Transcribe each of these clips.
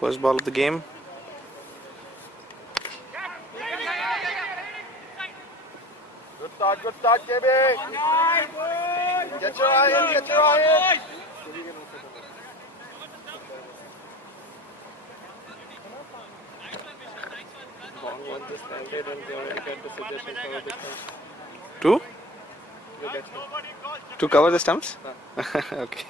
First ball of the game. Good start, KB. Get your eye in, get your eye in. Two? To cover the stumps? Okay.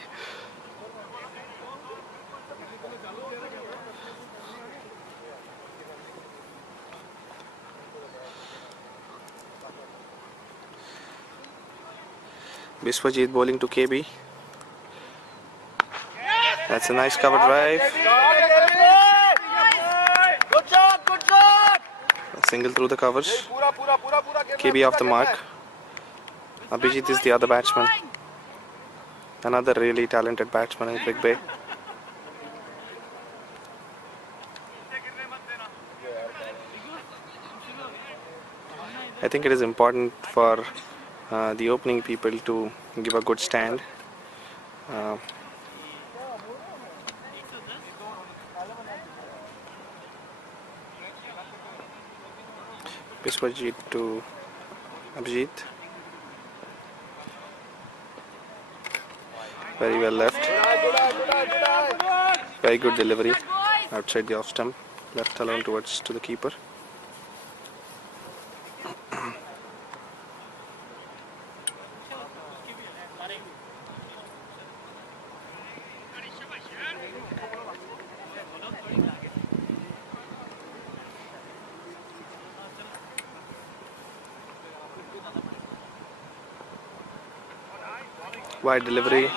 Biswajit bowling to KB. That's a nice cover drive. Good shot, good shot. A single through the covers. KB off the mark. Abhijit is the other batsman. Another really talented batsman in Crick Bay. I think it is important for the opening people to give a good stand. Biswajit to Abhijit. Very well left. Very good delivery outside the off stump. Left alone towards to the keeper. Wide delivery.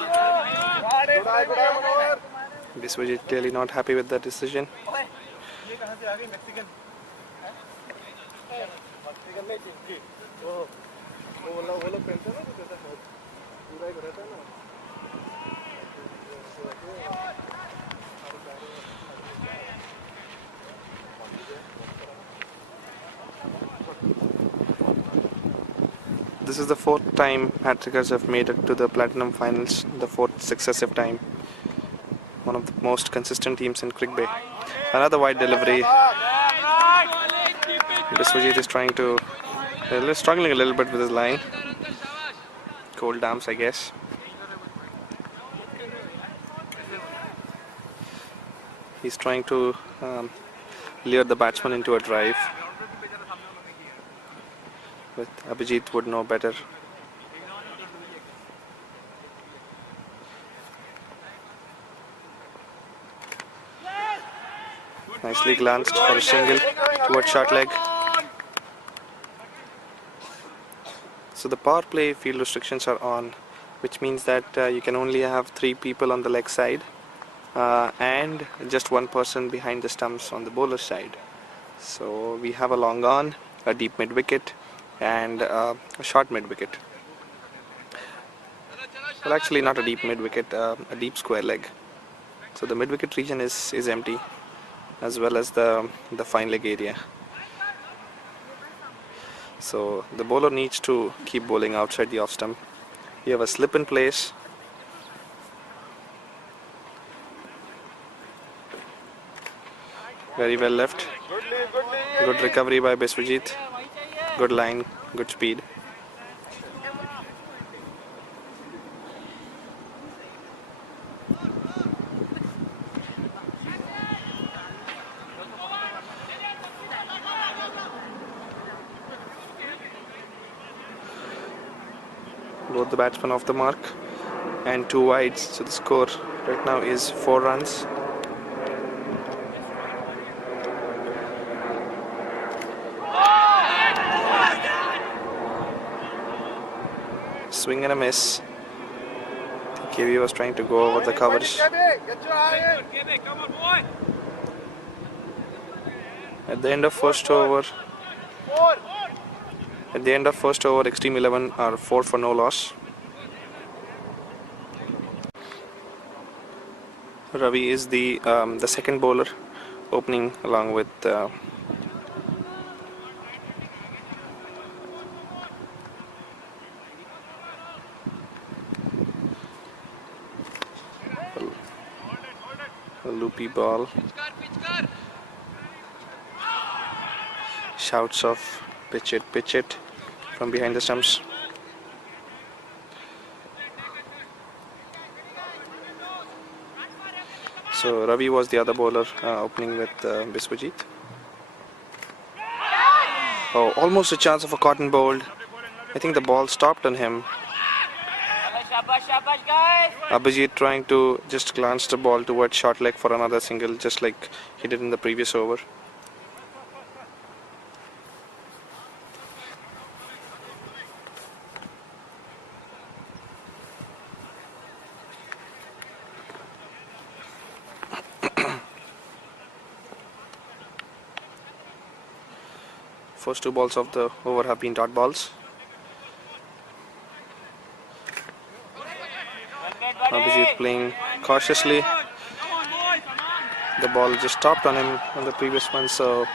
Biswajit clearly not happy with that decision. This is the fourth time Hattrickers have made it to the Platinum Finals, the fourth successive time. One of the most consistent teams in Crick Bay. Another wide delivery. Biswajit is struggling a little bit with his line. Cold dams, I guess. He's trying to lure the batsman into a drive. But Abhijit would know better. Nicely glanced for a single towards short leg. So the power play field restrictions are on, which means that you can only have 3 people on the leg side and just 1 person behind the stumps on the bowler side. So we have a long on, a deep mid wicket, and a short mid wicket. Well, actually not a deep mid wicket, a deep square leg. So the mid wicket region is empty, as well as the fine leg area. So the bowler needs to keep bowling outside the off stump. You have a slip in place. Very well left. Good recovery by Biswajit. Good line, good speed. Both the batsmen off the mark and 2 wides, so the score right now is 4 runs. Swing and a miss. KB was trying to go over the covers. At the end of first over, Extreme 11 are 4 for no loss. Ravi is the second bowler, opening along with a loopy ball. Shouts of pitch it from behind the stumps. So Ravi was the other bowler opening with Biswajit. Oh, almost a chance of a cotton bowled. I think the ball stopped on him. Abhijit trying to just glance the ball towards short leg for another single, just like he did in the previous over. First two balls of the over have been dot balls. Abhijit playing cautiously. The ball just stopped on him on the previous one, so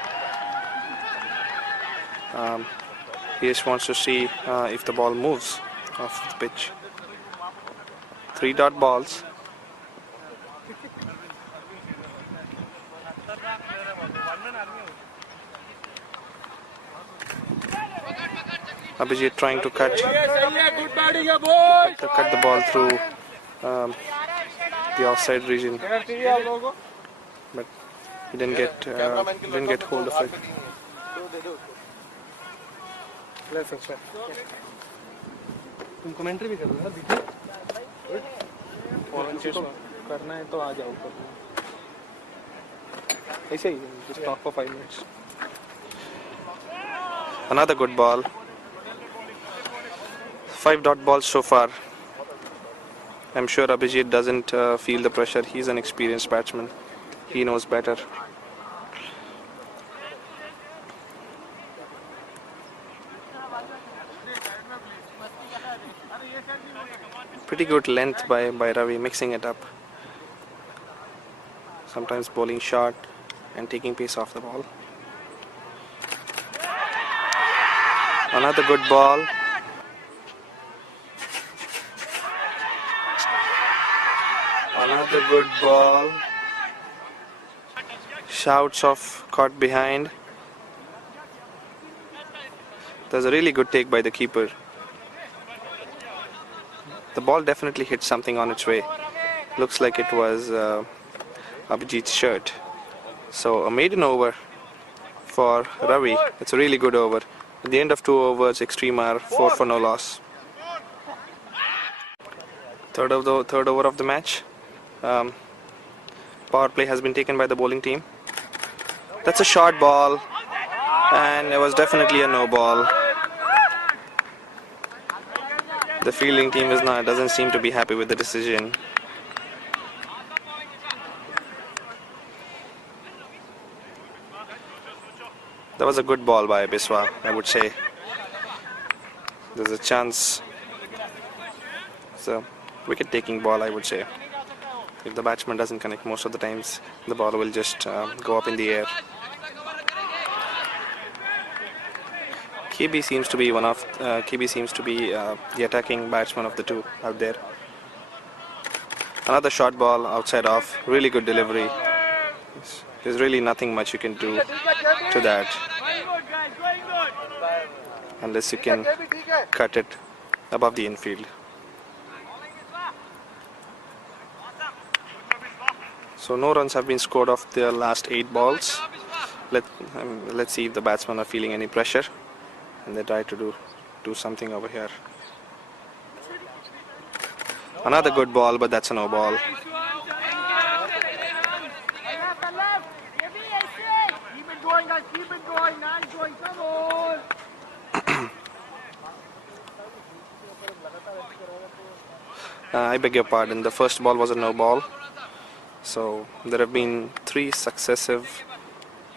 he just wants to see if the ball moves off the pitch. 3 dot balls. Abhijit trying to cut the ball through the offside region, but he didn't get hold of it. तुम commentary भी कर लो ना बीच करना है तो आ जाओ ऐसे ही just talk for 5 minutes. Another good ball. 5 dot balls so far. I'm sure Abhijit doesn't feel the pressure. He's an experienced batsman. He knows better. Pretty good length by Ravi, mixing it up. Sometimes bowling short and taking pace off the ball. Another good ball. Another good ball. Shouts of caught behind. There's a really good take by the keeper. The ball definitely hit something on its way. Looks like it was Abhijit's shirt. So a maiden over for Ravi. It's a really good over. At the end of 2 overs, extreme R, 4 for no loss. Third over of the match. Power play has been taken by the bowling team. That's a short ball, and it was definitely a no ball. The fielding team doesn't seem to be happy with the decision. That was a good ball by Biswa, I would say. There's a chance. It's a wicket-taking ball, I would say. If the batsman doesn't connect, most of the times the ball will just go up in the air. KB seems to be the attacking batsman of the two out there. Another short ball outside off. Really good delivery. There's really nothing much you can do to that, unless you can cut it above the infield. So no runs have been scored off the last 8 balls. Let's see if the batsmen are feeling any pressure and they try to do something over here. Another good ball, but that's a no ball. Keep it going, come on. I beg your pardon, the first ball was a no ball. So there have been 3 successive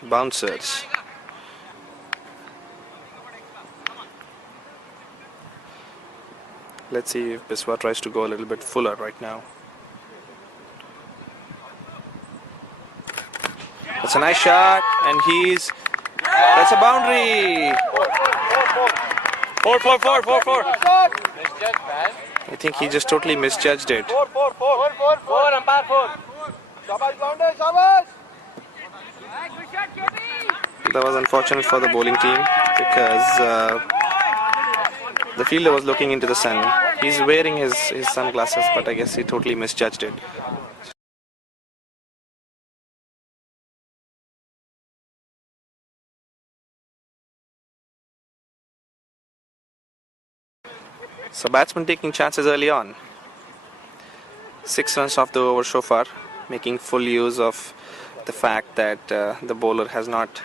bouncers. Let's see if Biswa tries to go a little bit fuller right now. That's a nice shot, and that's a boundary. 4. I think he just totally misjudged it. 4, umpire 4. Shabash, bounder, shabash. That was unfortunate for the bowling team because the fielder was looking into the sun. He's wearing his sunglasses, but I guess he totally misjudged it. So batsman taking chances early on. 6 runs off the over so far, making full use of the fact that the bowler has not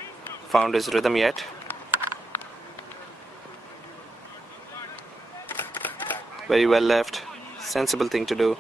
found his rhythm yet. Very well left. Sensible thing to do.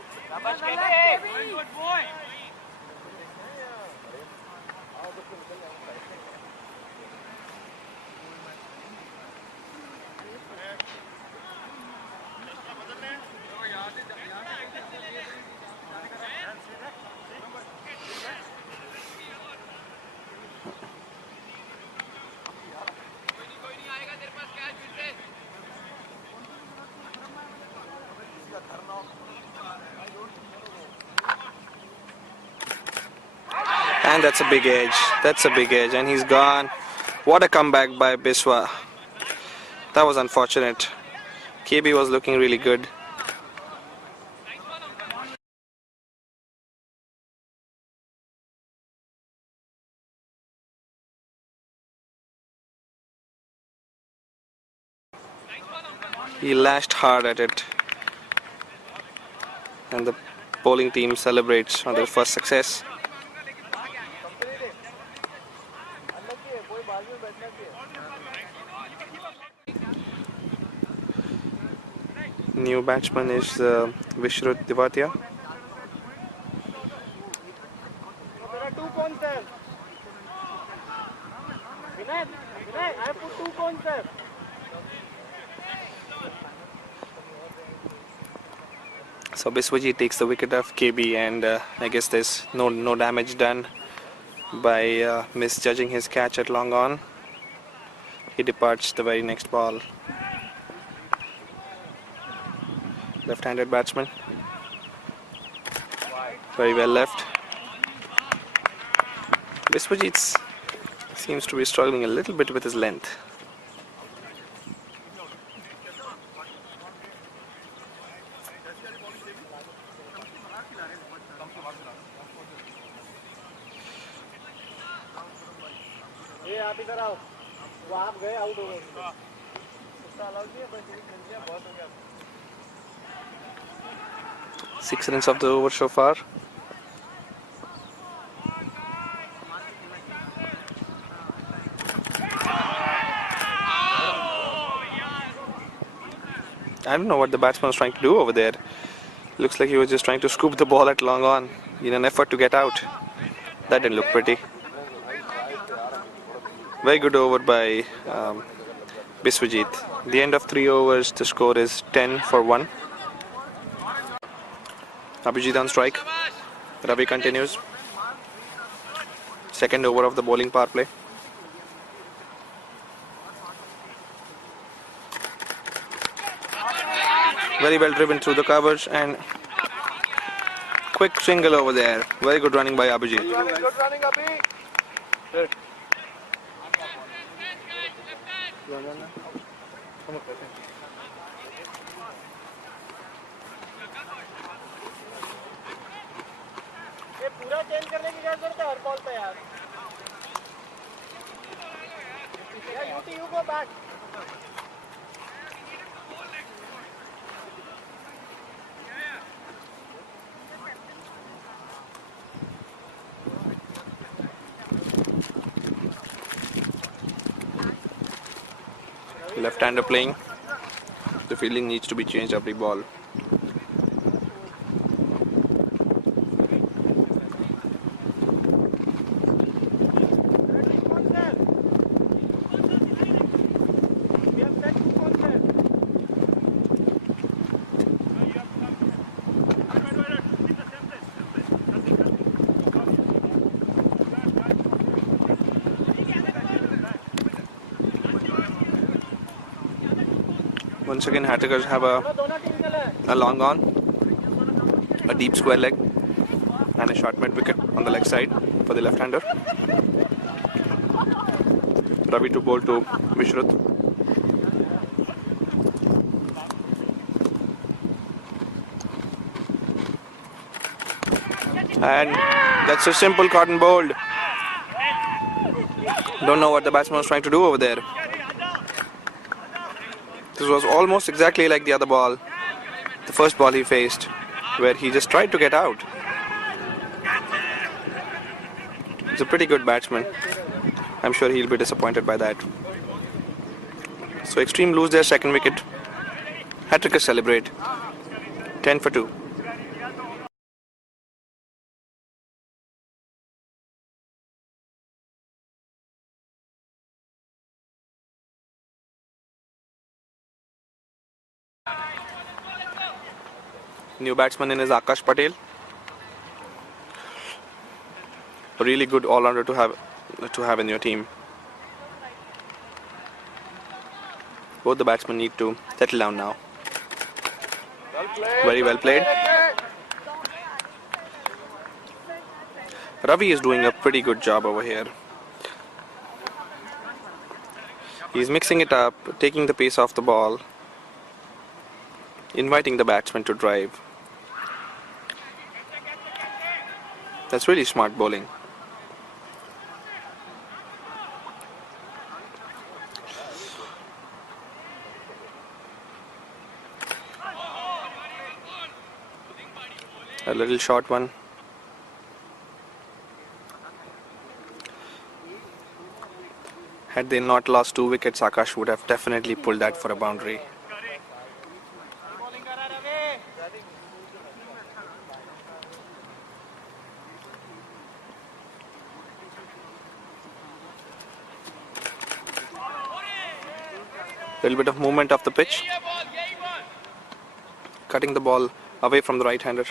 And that's a big edge. That's a big edge. And he's gone. What a comeback by Biswa. That was unfortunate. KB was looking really good. He lashed hard at it. And the bowling team celebrates on their first success. New batsman is Vishrut Divatia. There are 2 cones there. Vinay, I have put 2 cones there. So Biswaji takes the wicket of KB, and I guess there's no damage done by misjudging his catch at long on. He departs the very next ball. Left-handed batsman. Very well left. Biswajit seems to be struggling a little bit with his length. ये आप इधर आओ वो आप गए out हो गए उसका अलाउ किया बस एक मिल गया बहुत हो गया 6 runs of the over so far. I don't know what the batsman was trying to do over there. Looks like he was just trying to scoop the ball at long on in an effort to get out. That didn't look pretty. Very good over by Biswajit. The end of 3 overs, the score is 10-1. Abhijit on strike. Ravi continues. Second over of the bowling power play. Very well driven through the covers and quick single over there. Very good running by Abhijit. Good running Abhi ये पूरा change करने की क्या जरूरत है हर ball पे यार you go back Left-hander playing. The fielding needs to be changed every ball. Once again, Hattrickers have a long on, a deep square leg, and a short mid wicket on the leg side for the left-hander. Ravi to bowl to Vishruth. And that's a simple cotton bowled. Don't know what the batsman was trying to do over there. This was almost exactly like the other ball, the first ball he faced, where he just tried to get out. He's a pretty good batsman. I'm sure he'll be disappointed by that. So Extreme lose their second wicket. Hattrickers celebrate. 10 for 2. New batsman in is Akash Patel. A really good all-rounder to have in your team. Both the batsmen need to settle down now. Very well played. Ravi is doing a pretty good job over here. He's mixing it up, taking the pace off the ball, inviting the batsman to drive. That's really smart bowling. A little short one. Had they not lost 2 wickets, Akash would have definitely pulled that for a boundary. Little bit of movement of the pitch, cutting the ball away from the right-hander.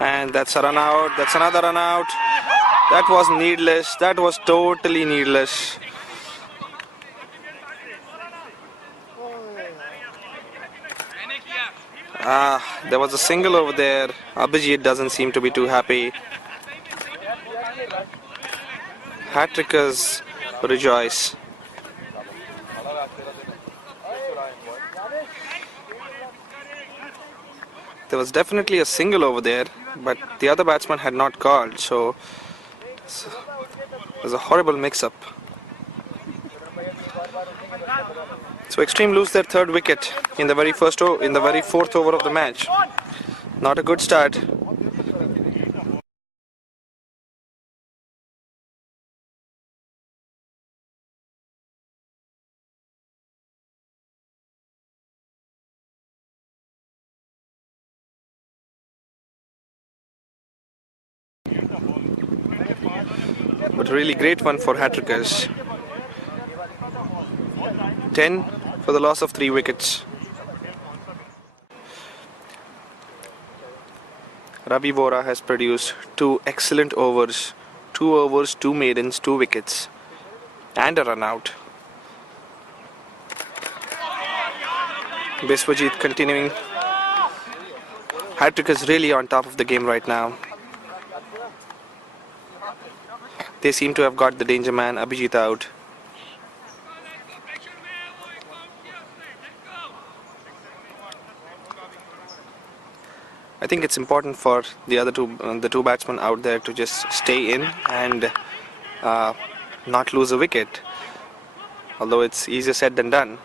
And that's a run out. That's another run out. That was needless. That was totally needless. There was a single over there. Abhijit doesn't seem to be too happy. Hattrickers rejoice. There was definitely a single over there, but the other batsman had not called, so it was a horrible mix-up. So Extreme lose their 3rd wicket in the very fourth over of the match. Not a good start. But a really great one for Hattrickers. 10 for the loss of 3 wickets. Ravi Vora has produced 2 excellent overs. 2 overs, 2 maidens, 2 wickets. And a run out. Biswajit continuing. Hattrickers really on top of the game right now. They seem to have got the danger man Abhijit out. I think it's important for the two batsmen out there to just stay in and not lose a wicket. Although it's easier said than done.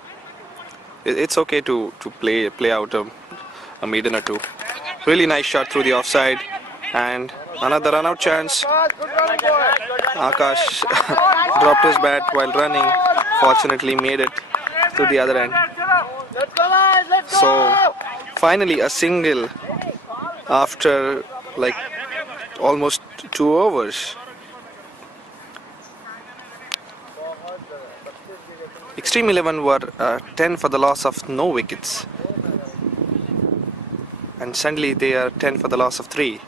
It's okay to play out a maiden or 2. Really nice shot through the offside, and another run out chance. Akash dropped his bat while running. Fortunately made it to the other end. So finally a single after like almost 2 overs. Extreme 11 were 10 for the loss of no wickets, and suddenly they are 10 for the loss of 3.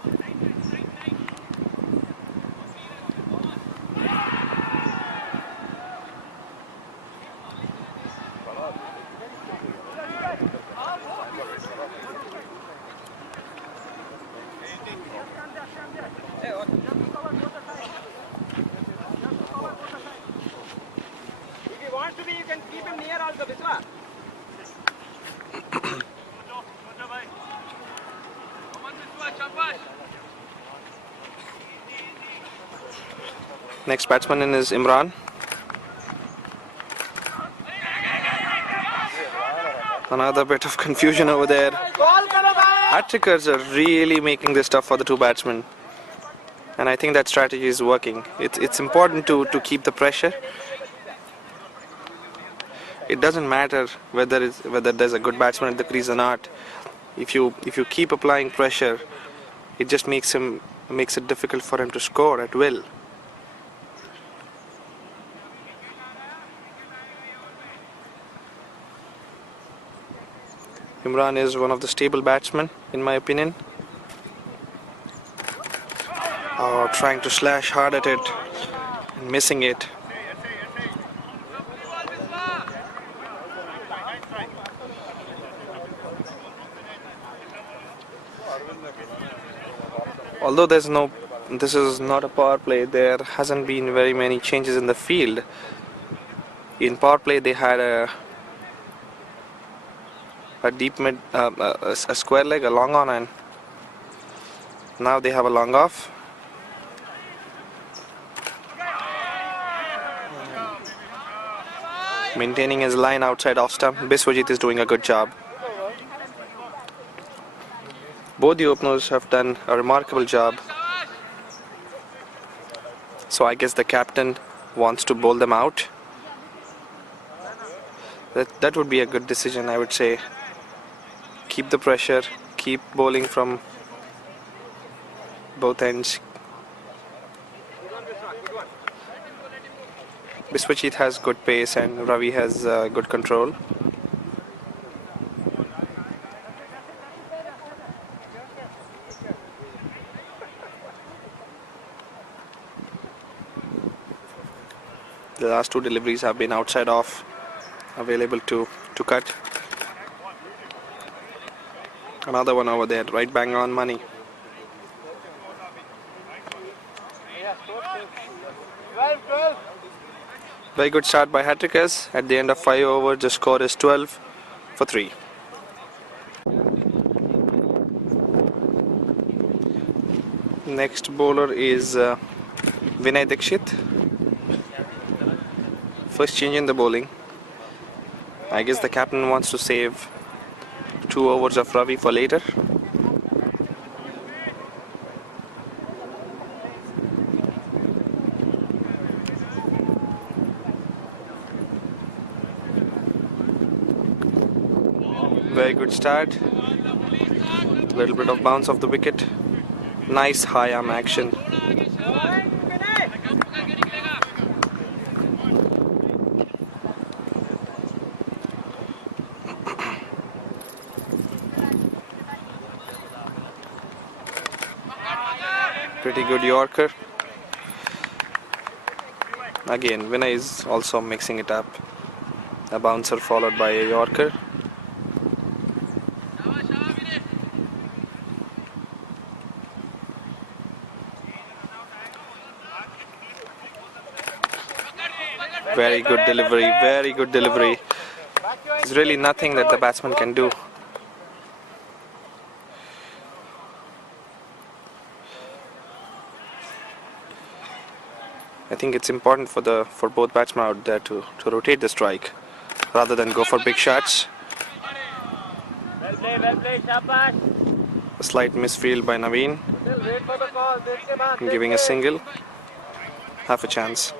If you want to be, you can keep him near also, Biswa. Next batsman in is Imran. Another bit of confusion over there. Hattrickers are really making this tough for the two batsmen, and I think that strategy is working. It's important to keep the pressure. It doesn't matter whether there's a good batsman at the crease or not. If you keep applying pressure, it just makes it difficult for him to score at will. Imran is one of the stable batsmen, in my opinion. Oh, trying to slash hard at it and missing it. Although this is not a power play, there hasn't been very many changes in the field. In power play, they had a deep mid, a square leg, a long on, and now they have a long off. Maintaining his line outside off stump, Biswajit is doing a good job. Both the openers have done a remarkable job. So I guess the captain wants to bowl them out. That would be a good decision, I would say. Keep the pressure, keep bowling from both ends. Biswajit has good pace and Ravi has good control. The last two deliveries have been outside off, available to cut. Another one over there, right bang on money. Very good start by Hattrickers. At the end of 5 overs, the score is 12 for 3. Next bowler is Vinay Dixit. First change in the bowling. I guess the captain wants to save 2 overs of Ravi for later. Very good start. Little bit of bounce off the wicket. Nice high arm action. Pretty good Yorker. Again, Vinay is also mixing it up. A bouncer followed by a Yorker. Very good delivery, very good delivery. There's really nothing that the batsman can do. I think it's important for both batsmen out there to rotate the strike rather than go for big shots. Well played, shabash. A slight misfield by Naveen, Wait for the call. giving a single. Half a chance.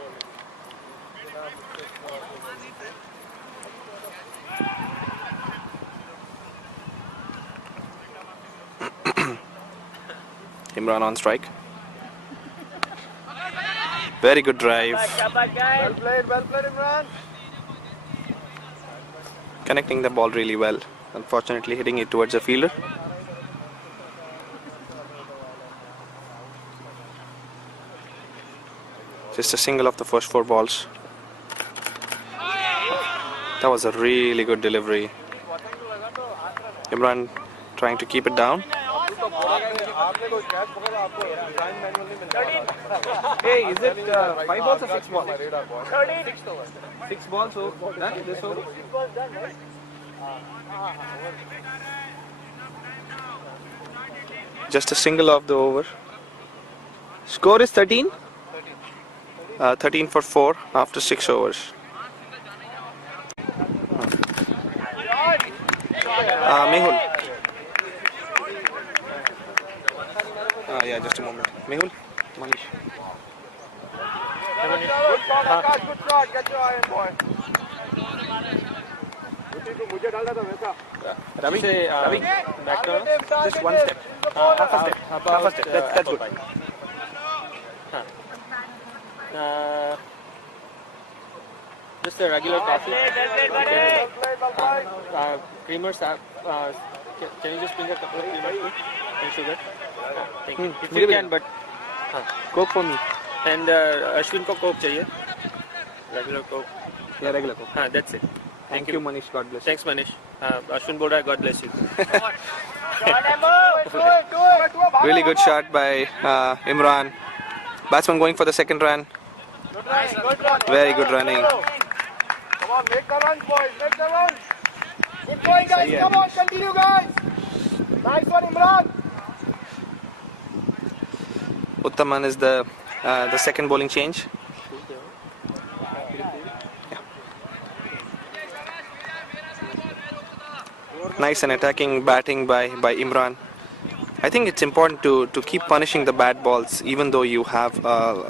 Imran on strike. Very good drive. Well played, Imran. connecting the ball really well. Unfortunately, hitting it towards the fielder. Just a single of the first 4 balls. That was a really good delivery. Imran trying to keep it down. Hey, is it 5 balls or 6 balls? 6 balls, so done this over. Just a single of the over. Score is 13? 13 for 4 after 6 overs. Mehul. Yeah, just a moment. Mehul? Manish. Good shot, Akash, good shot. Get your iron, boy. Ravi, back to just one step. Half a step. Half a step. That's good. Just a regular coffee. Creamers. Can you just bring a couple of creamers and sugar? Thank you. If you can, but Coke for me. and Ashwin ko Coke चाहिए. Regular Coke. Yeah, regular Coke. That's it. Thank you, Manish. God bless. Thanks, Manish. Ashwin बोल रहा है God bless you. Really good shot by Imran. Batsman going for the second run. Very good running. Come on, make the runs, boys. Make the runs. Good going, guys. Come on, continue, guys. Nice one, Imran. Uttaman is the second bowling change. Nice and attacking batting by Imran. I think it's important to keep punishing the bad balls even though you have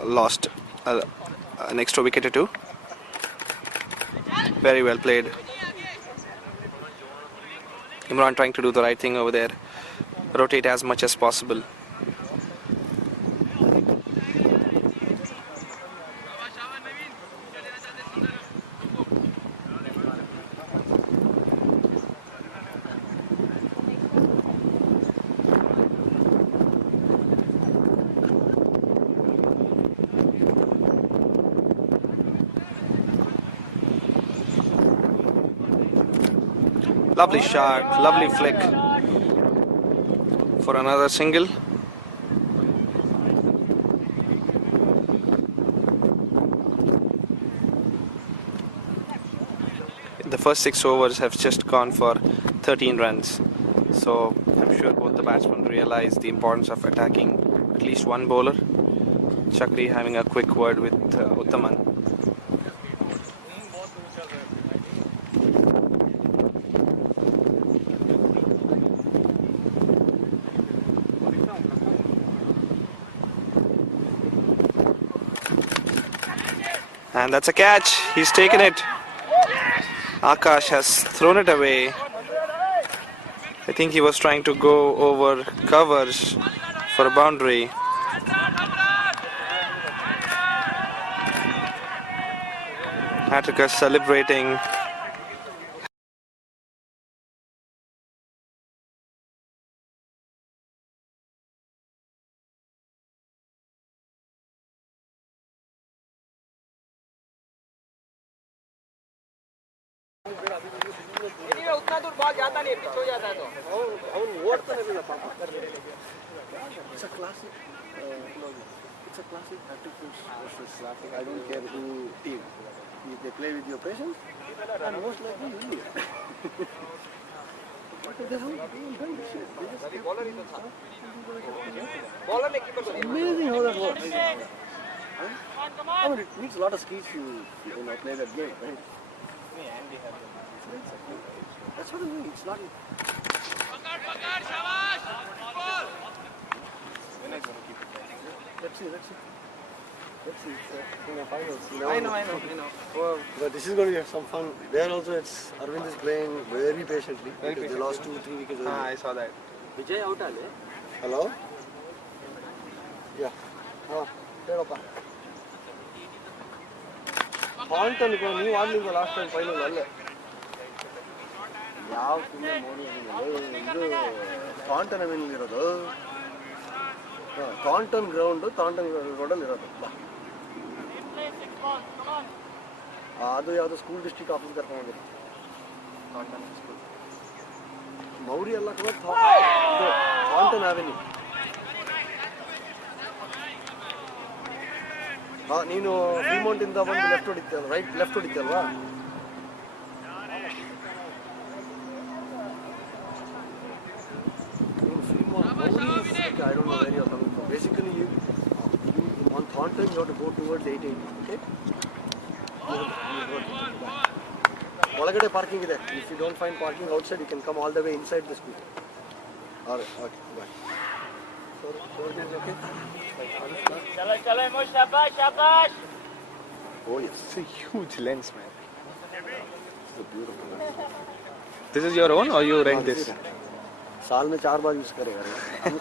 lost an extra wicket or 2. Very well played. Imran trying to do the right thing over there. Rotate as much as possible. Lovely shot, lovely flick for another single. The first 6 overs have just gone for 13 runs. So I'm sure both the batsmen realize the importance of attacking at least one bowler. Chakri having a quick word with Uttaman. And that's a catch. He's taken it. Akash has thrown it away. I think he was trying to go over covers for a boundary. Hattrickers celebrating. उतना दूर ball जाता नहीं, pitch हो जाता है तो It's a classic. It's a classic Hattrickers versus Slapping. I don't care who team. If they play with your patience, and most likely you win. But they haven't done this shit. They just kept bowler ने keeper को amazing how that works. Huh? I mean, it needs a lot of skills to play that game, right? That's what I mean. It's not. Let's see. It's in the finals. I know. Well, but this is going to be some fun. There also, Arvind is playing very patiently. Because they lost 2-3 wickets. I saw that. Vijay out ale. Hello? Yeah. ಹೇಳಪ್ಪ point ಅನ್ಕೋ ನೀವು ಆಡ್ಲಿಲ್ಲ last time final ಅಲ್ಲೇ ಯಾವ ಸುಮ್ಮನೆ ಮೋರಿ ಇದು ಥಾಂಟನ್ ಅವೆನ್ಯೂಲಿ ಇರೋದು. ಥಾಂಟನ್ ground ಥಾಂಟನ್ ರೋಡಲ್ಲಿ ಇರೋದು. ಅದು ಯಾವುದೋ ಸ್ಕೂಲ್ ಡಿಸ್ಟ್ರಿಕ್ಟ್ ಆಫೀಸ್ ಕರ್ಕೊಂಡು ಹೋಗಿರೋದು. ಥಾಂಟನ್ ಸ್ಕೂಲ್ ಮೌರಿ ಎಲ್ಲ ಕೂಡ ಥಾಂಟನ್ ಅವೆನ್ಯೂ. ನೀನು ಫ್ರೀಮೌಂಟಿಂದ ಬಂದು ಲೆಫ್ಟ್ ಹೊಡಿತೀಯಲ್ಲ, ಲೆಫ್ಟ್ ಹೊಡಿತೀಯಲ್ವಾ? I don't know where you're coming from. Basically, on Thornton, you have to go towards 880. Okay? Olagade parking ಇದೆ. If you don't find parking outside, you can come all the way inside the school. Alright, okay, bye. So okay? Chalo, Emo, shabash, shabash. Oh yes. It's a huge lens, man. It's a beautiful lens. This is your own or you rent this? साल में 4 बार use करेगा.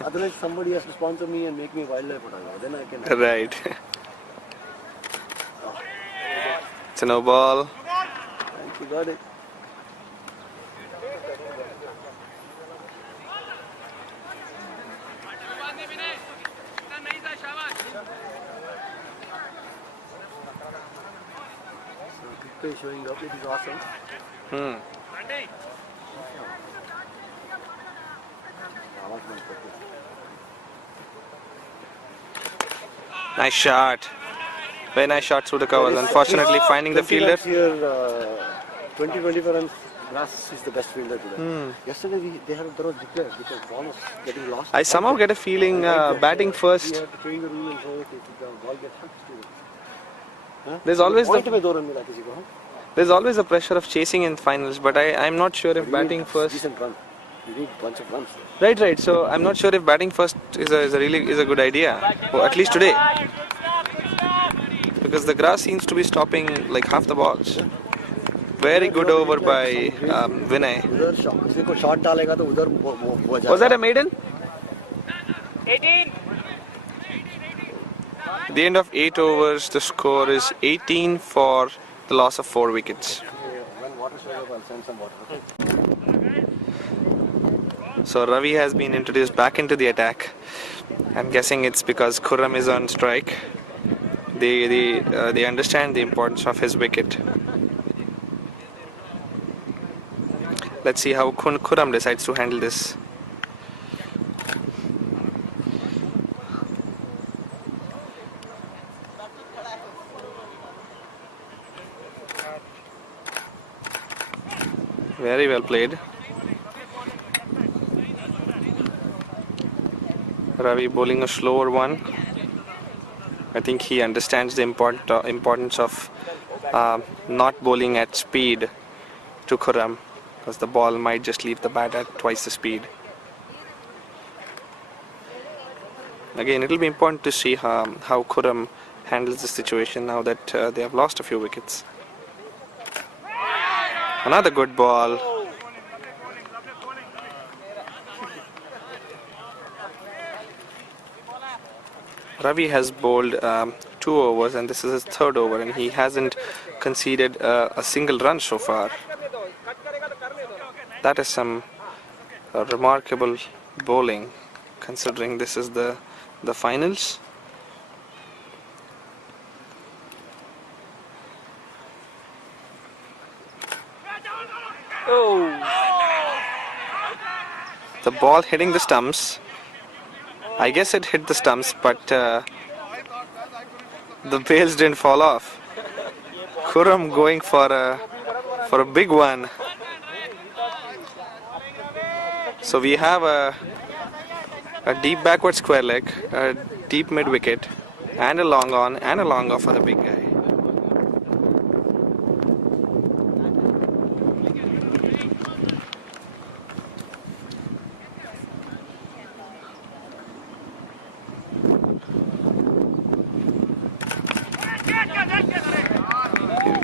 Otherwise somebody has to sponsor me and make me wildlife photographer. Then I can. Right. It's a no ball. Thank you, got it. So Kippe showing up. It is awesome. Nice shot. Very nice shot through the covers. Unfortunately, finding the fielder. Here, 20-24 runs. Grass is the best fielder today. Yesterday there was declared because ball was getting lost. I somehow get a feeling batting We first. have to change the rule and say if the ball gets hit, There's always point the में 2 run मिला किसी को. there's always a pressure of chasing in finals, but I'm not sure if batting first. Decent run. You need bunch of runs. Right. So I'm not sure if batting first is a good idea, or at least today, because the grass seems to be stopping like half the balls. Very good over by Vinay. उधर किसी को shot डालेगा तो उधर वो जाएगा. Was that a maiden? 18. At the end of 8 overs, the score is 18 for the loss of 4 wickets. When water shows up, I'll send some water. So Ravi has been introduced back into the attack. I'm guessing it's because Khurram is on strike. They understand the importance of his wicket. Let's see how Khurram decides to handle this. Very well played. Ravi bowling a slower one. I think he understands the importance of not bowling at speed to Khurram, because the ball might just leave the bat at twice the speed. Again, it will be important to see how Khurram handles the situation now that they have lost a few wickets. Another good ball. Ravi has bowled 2 overs and this is his 3rd over, and he hasn't conceded a single run so far. That is some remarkable bowling, considering this is the finals. The ball hitting the stumps. I guess it hit the stumps, but the bails didn't fall off. Khurram going for a big one. So we have a deep backward square leg, a deep mid wicket, and a long on and a long off for the big guy.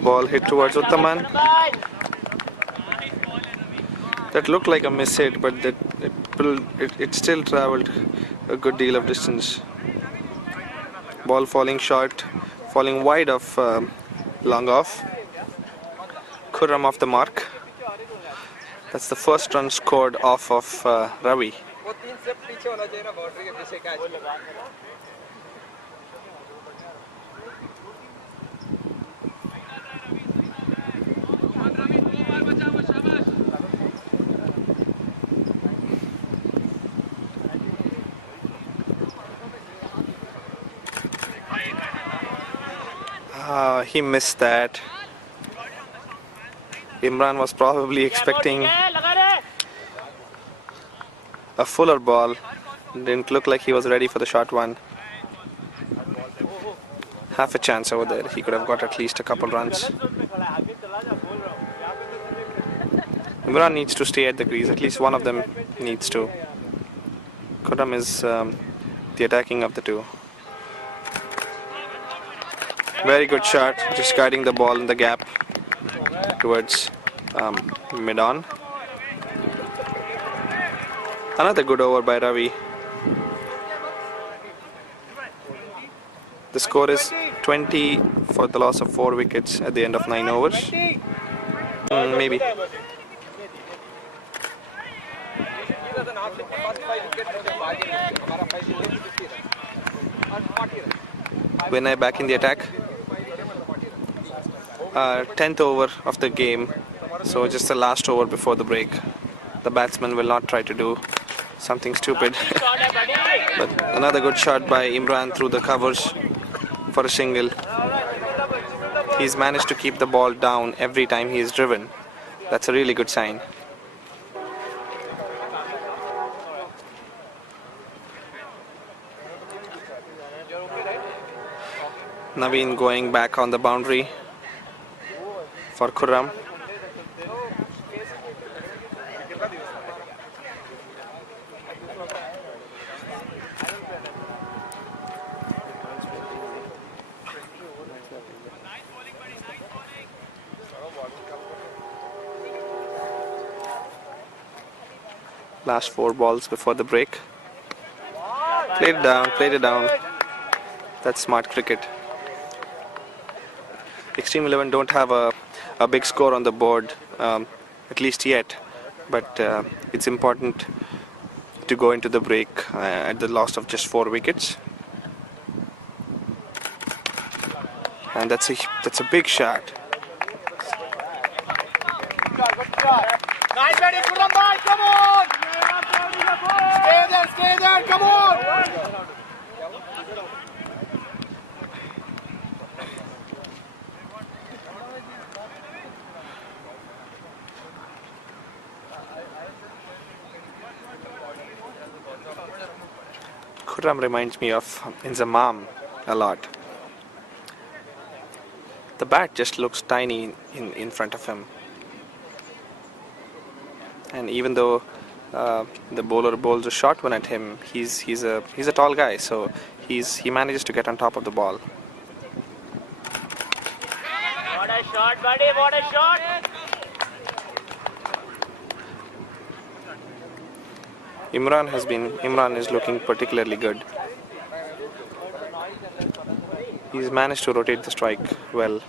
Ball hit towards Uttaman. That looked like a miss hit, but it still travelled a good deal of distance. Ball falling short, falling wide of long off. Khurram off the mark. That's the first run scored off of Ravi. He missed that. Imran was probably expecting a fuller ball. Didn't look like he was ready for the short one. Half a chance over there. He could have got at least a couple runs. Imran needs to stay at the crease. At least one of them needs to. Khurram is the attacking of the two. Very good shot. Just guiding the ball in the gap towards mid-on. Another good over by Ravi. The score is 20 for the loss of 4 wickets at the end of 9 overs. Maybe. Vinay back in the attack. 10th over of the game, so just the last over before the break. The batsman will not try to do something stupid. But another good shot by Imran through the covers for a single. He's managed to keep the ball down every time he is driven. That's a really good sign. Naveen going back on the boundary for Khurram. Last 4 balls before the break. Played it down, played it down. That's smart cricket. Extreme 11 don't have a big score on the board, at least yet, but it's important to go into the break at the loss of just 4 wickets. And that's a big shot. Nice batting, Khurram bhai, come on! Stay there, come on! Khurram reminds me of Inzamam a lot. The bat just looks tiny in front of him. And even though the bowler bowls a short one at him, he's a tall guy, so he manages to get on top of the ball. What a shot, buddy, what a shot! Imran is looking particularly good. He's managed to rotate the strike well.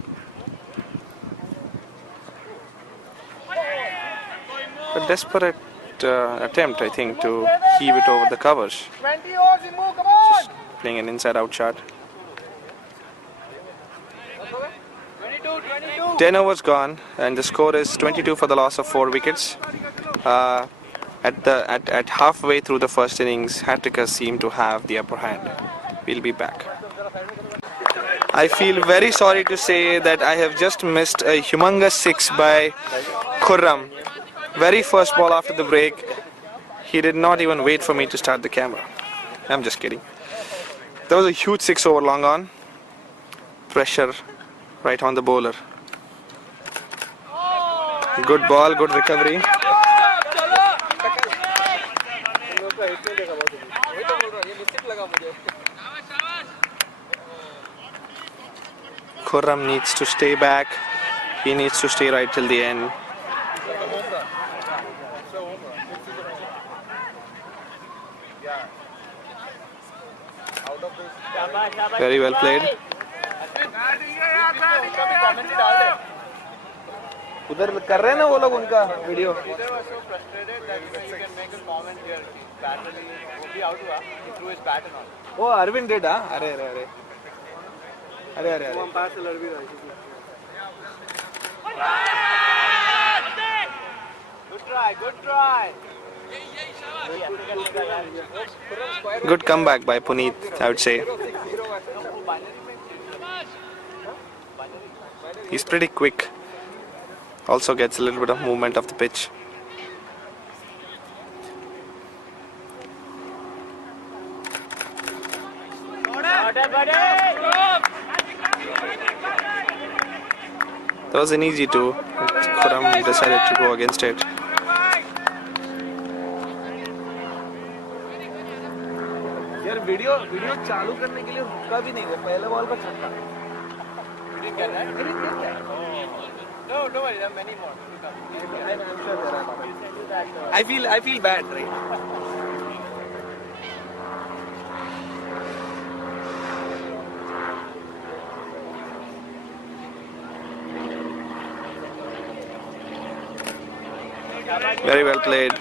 A desperate attempt, I think, to heave it over the covers. 20 overs, Immu, come on! Just playing an inside-out shot. 22. 10 overs gone, and the score is 22 for the loss of 4 wickets. At halfway through the first innings, Hattrickers seem to have the upper hand. We'll be back. I feel very sorry to say that I have just missed a humongous 6 by Khurram. Very first ball after the break. He did not even wait for me to start the camera. I'm just kidding. There was a huge 6 over long on. Pressure right on the bowler. Good ball, good recovery. Khurram needs to stay back. He needs to stay right till the end. Very well played. उधर कर रहे हैं ना वो लोग उनका video. Peter was so frustrated that you can make a comment here. Battery, वो भी out हुआ. He threw his bat and all. वो अरविंद डेड हाँ. अरे अरे अरे अरे अरे अरे. अंपायर से लड़ भी रहा है. Good try, good try. Good comeback by Puneet, I would say. He's pretty quick. Also gets a little bit of movement of the pitch. That was an easy two. Khurram decided to go against it. यार video चालू करने के लिए रुका भी नहीं. वो पहले बॉल का छक्का. You didn't get that? No, don't worry, there are many more. I'm sure there are. I feel bad, right? Very well played.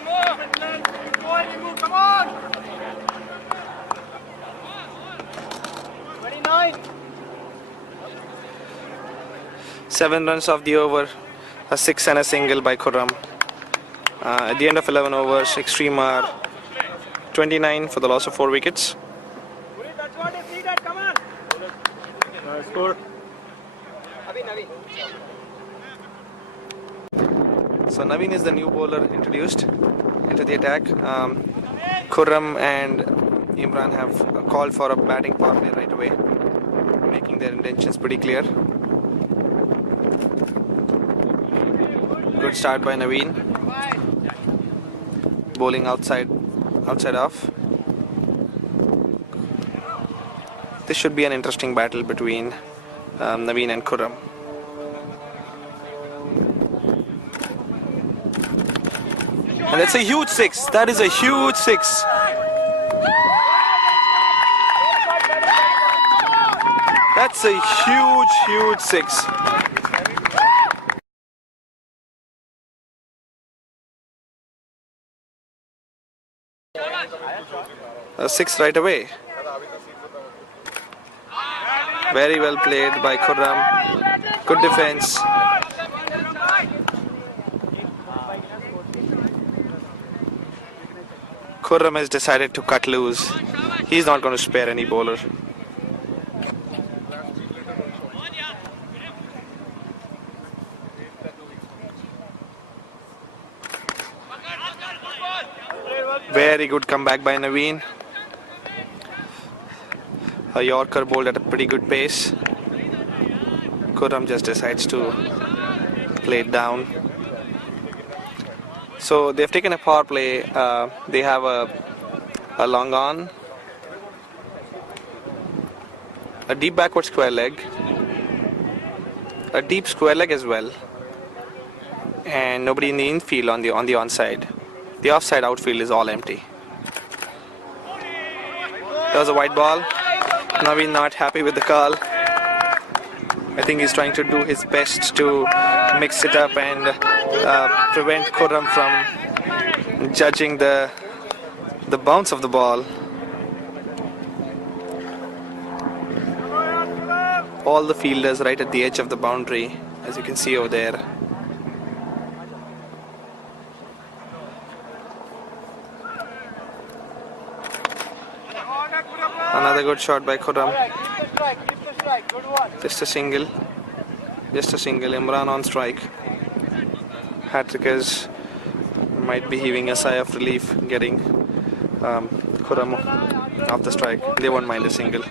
Come on! 29! 7 runs of the over, a 6 and a single by Khurram. At the end of 11 overs, extreme are 29 for the loss of 4 wickets. That's what I see that, come on! Score. So Naveen is the new bowler introduced into the attack. Khurram and Imran have called for a batting power play right away, making their intentions pretty clear. Good start by Naveen. Bowling outside off. This should be an interesting battle between Naveen and Khurram. And that's a huge 6. That is a huge 6. That's a huge 6. A 6 right away. Very well played by Khurram. Good defense. Khurram has decided to cut loose. He's not going to spare any bowler. Very good comeback by Naveen. A Yorker bowled at a pretty good pace. Khurram just decides to play it down. So they've taken a power play. They have a long on, a deep backward square leg, a deep square leg as well, and nobody in the infield on the onside. The offside outfield is all empty. That was a white ball. Naveen not happy with the call. I think he's trying to do his best to mix it up and prevent Khurram from judging the bounce of the ball. All the fielders right at the edge of the boundary, as you can see over there. Another good shot by Khurram. Keep the strike, good one. Just a single. Imran on strike. Hattrickers might be heaving a sigh of relief getting Khurram off the strike. They won't mind a single.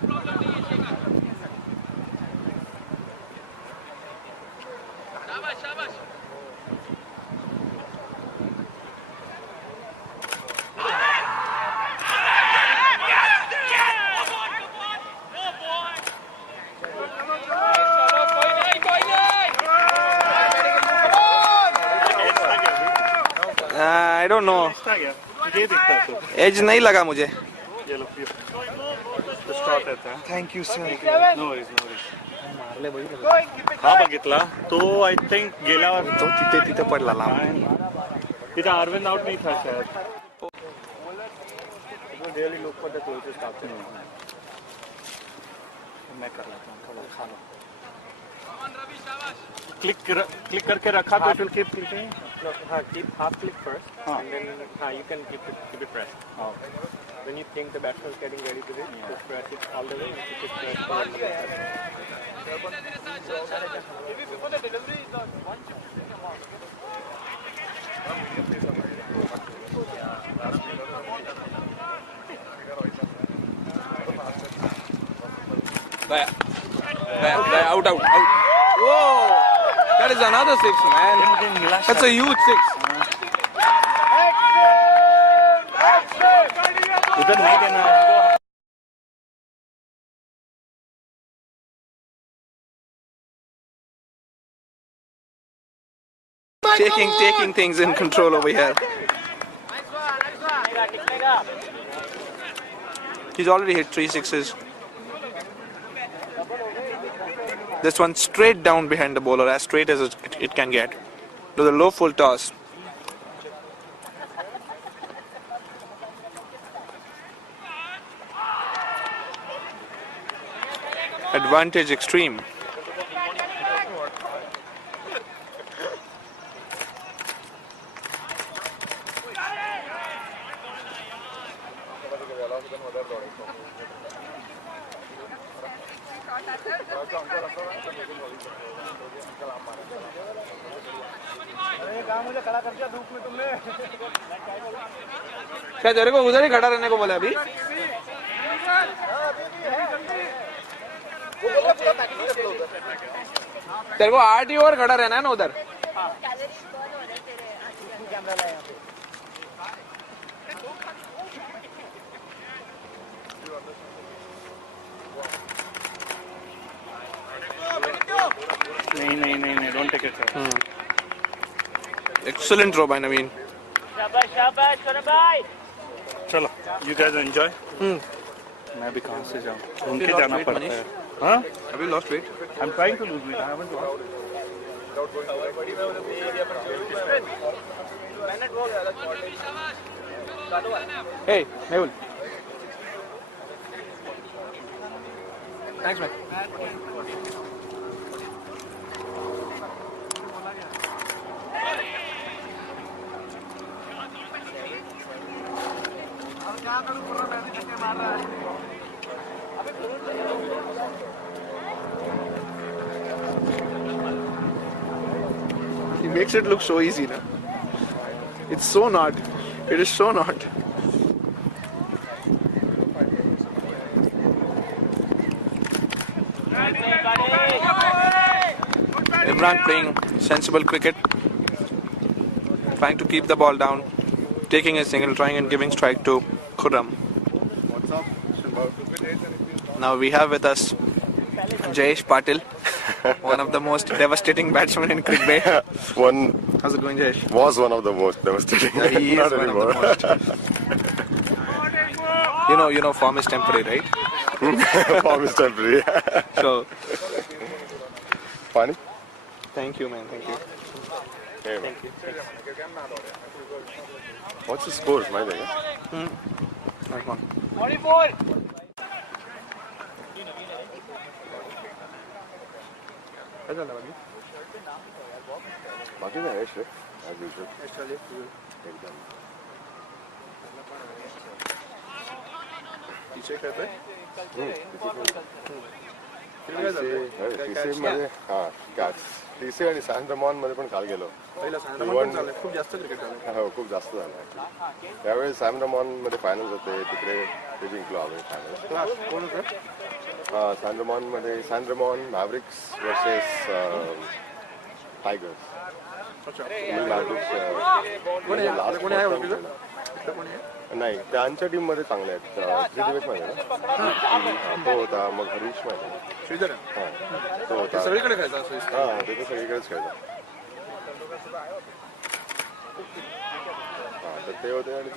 I don't know. Edge नहीं लगा मुझे. Thank you, sir. Seven. No worries. हा बघितला तो I think गेल्यावर तो तिथे पडला लांब. तिथे अरविंद आउट नाही था शायद. Really look for the closest option. मैं कर लेता हूँ थोड़ा खाना. क्लिक करके रखा तो फिर keep clicking. Keep half click first, हाँ. and then you can keep it pressed. When you think the batsman is getting ready to hit, just press it all the way and keep it pressed for one minute. Before the delivery is one chip. Out. Whoa! That is another six, man. That's a huge six. उधर नहीं देना. Taking things in control over here. He's already hit 3 sixes. This one straight down behind the bowler, as straight as it can get. To the low full toss. Advantage extreme. मुझे खड़ा कर दिया धूप में तुमने. क्या तेरे को उधर ही खड़ा रहने को बोले अभी? तेरे को 8 ही ओवर खड़ा रहना है ना उधर. नहीं don't take it. Excellent throw by Naveen. शाबाश भाई. चलो you guys enjoy. मैं भी कहाँ से जाऊँ? घूम के जाना पड़ता है. हाँ? Have you lost weight? I'm trying to lose weight. I haven't lost. Hey, Mehul. Thanks, man. He makes it look so easy, na? It's so not. It is so not. Imran playing sensible cricket, trying to keep the ball down, taking a single, trying and giving strike to Khurram. What's up? Now we have with us Jayesh Patil, one of the most devastating batsmen in cricket. How's it going, Jayesh? Was one of the most devastating. Yeah, he is Not one anymore. of the most. You know, form is temporary, right? Form is temporary. So, Funny? thank you, man. Thank you. Hey, man. Thank you. What's the score? My bad. Come on. 44. बाकी में है shift as usual. एकदम. पीछे कर रहे? TC मध्ये हां catch TC आणि सॅन्ड्रमॉन मध्ये पण काल गेलो. पहिला सॅन्ड्रमॉन झालं, खूप जास्त क्रिकेट झालं. हो खूप जास्त झालं. त्यावेळी सॅन्ड्रमॉन मध्ये फायनल होते तिकडे ते जिंकलो आम्ही फायनल. क्लास कोण होतं? सॅन्ड्रमॉन मध्ये सॅन्ड्रमॉन मॅव्रिक्स वर्सेस टायगर्स. नाही त्यांच्या टीम मध्ये चांगले आहेत. श्रीदेश माहिती ना तो होता. मग हरीश माहिती श्रीधर हां तो होता. सगळीकडे खेळता असं. हां ते तर सगळीकडेच खेळतात. हां तर ते होते आणि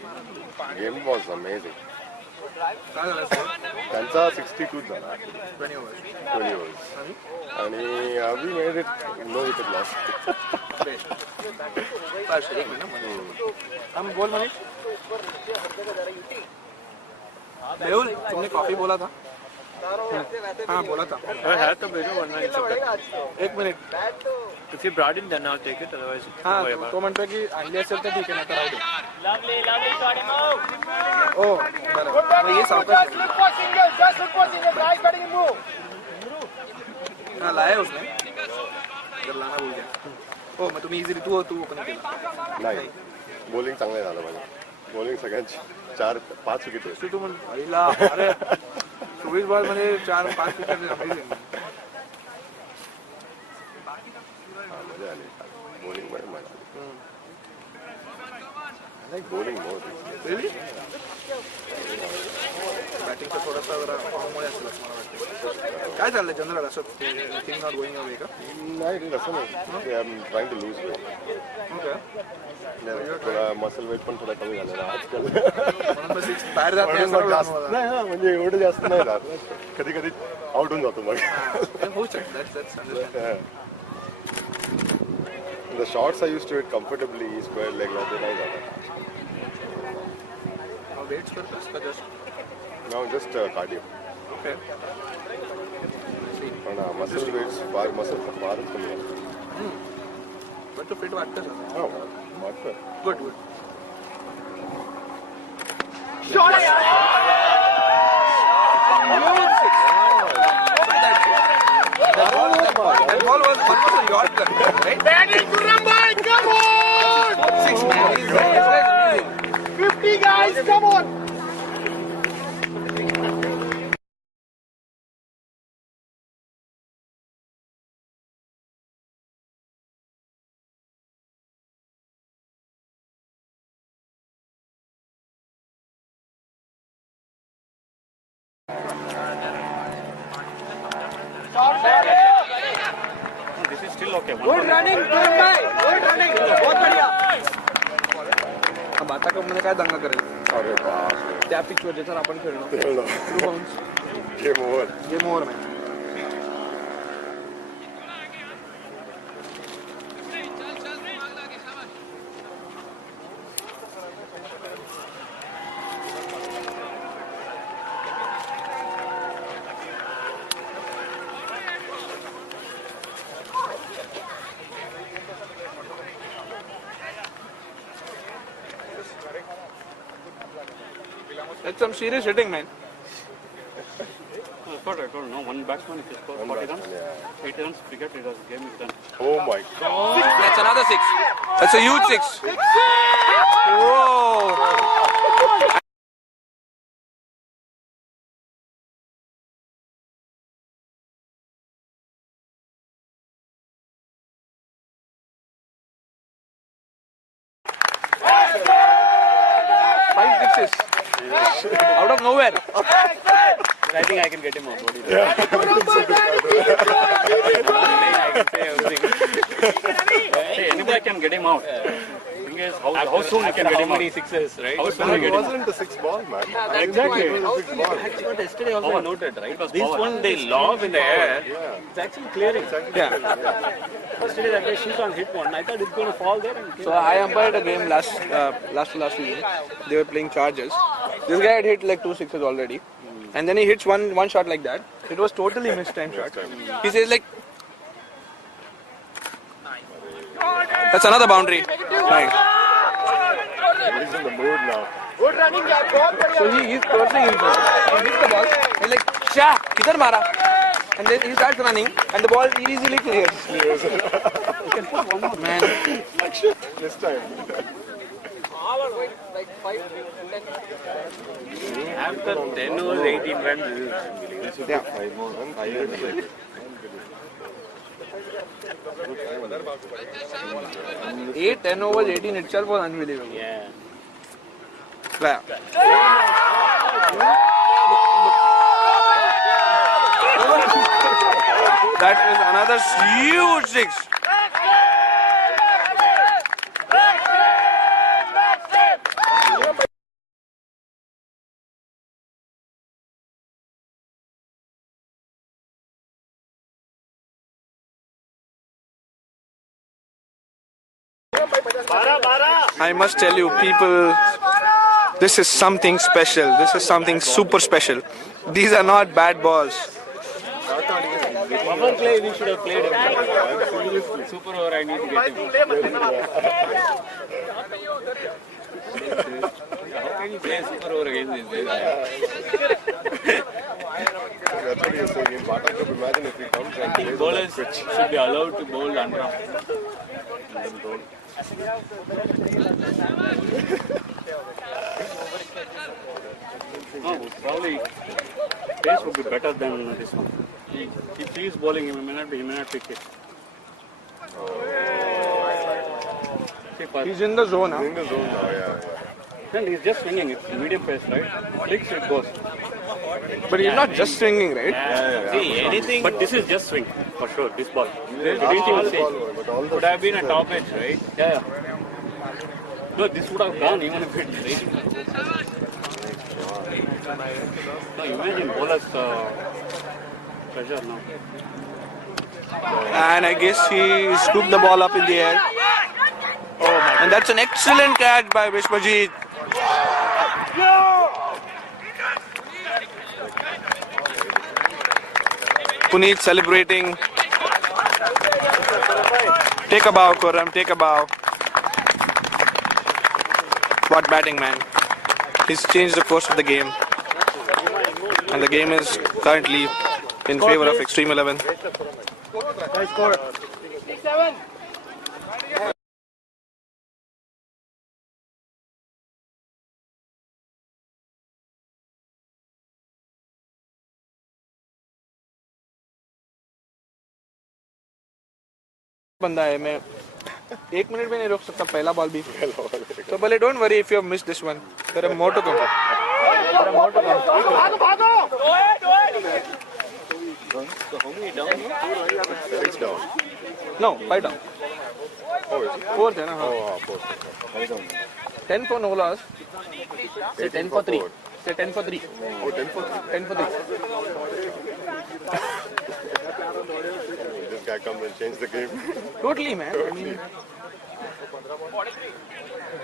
गेम वॉज अमेझिंग. काय झालं score? त्यांचा 62 झाला 20 overs. 20 overs. आणि we made it no wicket loss. एक मिनिट हम बोल मनीष. मेहुल तुमने कॉफी बोला था. हाँ बोला था. है तो भेजो वरना नहीं सकता. एक minute. If you brought in then I'll take it, otherwise हाँ तो म्हणतोय की आणली असेल तर ठीक आहे, नाही तर राहू दे. ओ बरं मग ये सावकाश. Look for singles, just look for singles. Guys, batting and move. हाँ लाया उसने. जर लाना भूल गया. ओ मग तुम्ही इझिली तू ओपन केलं. नाही बॉलिंग चांगलं झालं माझं. बॉलिंग सगळ्यांची 4-5 विकेट होती. तू म्हण पहिला अरे 24 बॉल मध्ये 4-5 विकेट. मजा आली बॉलिंग मध्ये मजा आली. बॉलिंग मोर बॅटिंगचा थोडासा जरा फॉर्ममुळे असेल असं मला वाटतं. काय चाललंय जनरल असं थिंग नॉट गोईंग अवे का? नाही तसं नाही. I am trying to lose weight. Okay थोडा मसल वेट पण थोडा कमी झालेला आजकाल. म्हणून सिक्स बाहेर जात नाही असं जास्त मला. नाही हा म्हणजे एवढं जास्त नाही जात. कधी कधी आउट होऊन जातो मग. होऊ शकतं. That's understandable. The shots I used to hit comfortably square leg ला ते नाही जात. वेट्स करतोस का just? Now just cardio. Okay पण मसल वेट्स फारच कमी आहे. पण तू फिट वाटतोस. हो वाटतं. Good good. That ball was almost a Yorker, right? Batting to Rambai, come on! 6 man. He's amazing. 50 guys, come on! This is still okay. Good running, Rambai! Good running! बहुत बढ़िया! अब आता कप मध्ये काय दंगा करेल अरे बापरे. त्या पिचवर ज्याच्यावर आपण खेळलो. खेळलो. True bounce. Game over. Game over man. That's some serious hitting, man. I thought I told no one batsman if he scores 40 runs, Yeah. 80 runs, cricket, it was game is done. Oh my god. That's another 6. That's a huge 6. Whoa. 5 sixes. Out of nowhere. I think I can get him out. What do you think? I can say everything. Hey, anybody can get him out. Thing is, how soon you can get him out? sixes, right? How soon It you get him out? wasn't a 6 ball, man. Exactly. It was a 6 ball. But yesterday also I noted, right? was This power. one they lob in the air. Yeah. It's actually clearing. Yeah. Yesterday that guy shot on hit one. I thought it's going to fall there. And So I umpired a game last season. They were playing Chargers. This guy had hit like 2 sixes already, and then he hits one shot like that. It was totally mistimed shot. He says like, that's another boundary. Right. He's in the mood now. Good running, guys, बहुत बढ़िया! So he's cursing himself. He hits the ball. He's like, Shah, किधर मारा? And then he starts running, and the ball easily clears. You can put one more man. This time. Like 5, 10. after 10 overs, 18 runs, this is unbelievable. Yeah. 5 more. 5 10 overs, 18 itself was unbelievable. Yeah. Yeah. That is another huge 6. I must tell you, people, this is something special. This is something super special. These are not bad balls. Power play, we should have played him. Super over, I need to get him. How can you play super over against this? That's what he was saying. In Bata Cup, imagine if he comes and plays on that Bowlers pitch. should be allowed to bowl under arm. Then don't. No, probably pace would be better than this one. If he is bowling, he may not pick it. He's in the zone, huh? In the zone now, yeah. And he's just swinging. It's medium pace, right? Clicks, it goes. But he's not just swinging, right? See, anything But this is just swing, for sure, this ball. You Last didn't even ball, say. but all the would have been a top edge, right? Yeah. No, this would have gone even if it No, imagine bowlers pressure now. And I guess he scooped the ball up in the air. And that's an excellent catch by Vishwajit. Puneet celebrating. Take a bow, Khurram, take a bow. What batting, man. He's changed the course of the game. And the game is currently in favor of Extreme 11. High score. 6-7. बंदा है मैं 1 minute भी नहीं रोक सकता पहला ball भी तो भले don't worry if you have missed this one there are more to come Six down. No 5 down Oh, is it? Fourth है ना हां Oh, fourth. 10 for no loss say 10 for 3 say 10 for 3 Oh, 10 for 3. 10 for 3 This guy comes and changes the game. Totally man I mean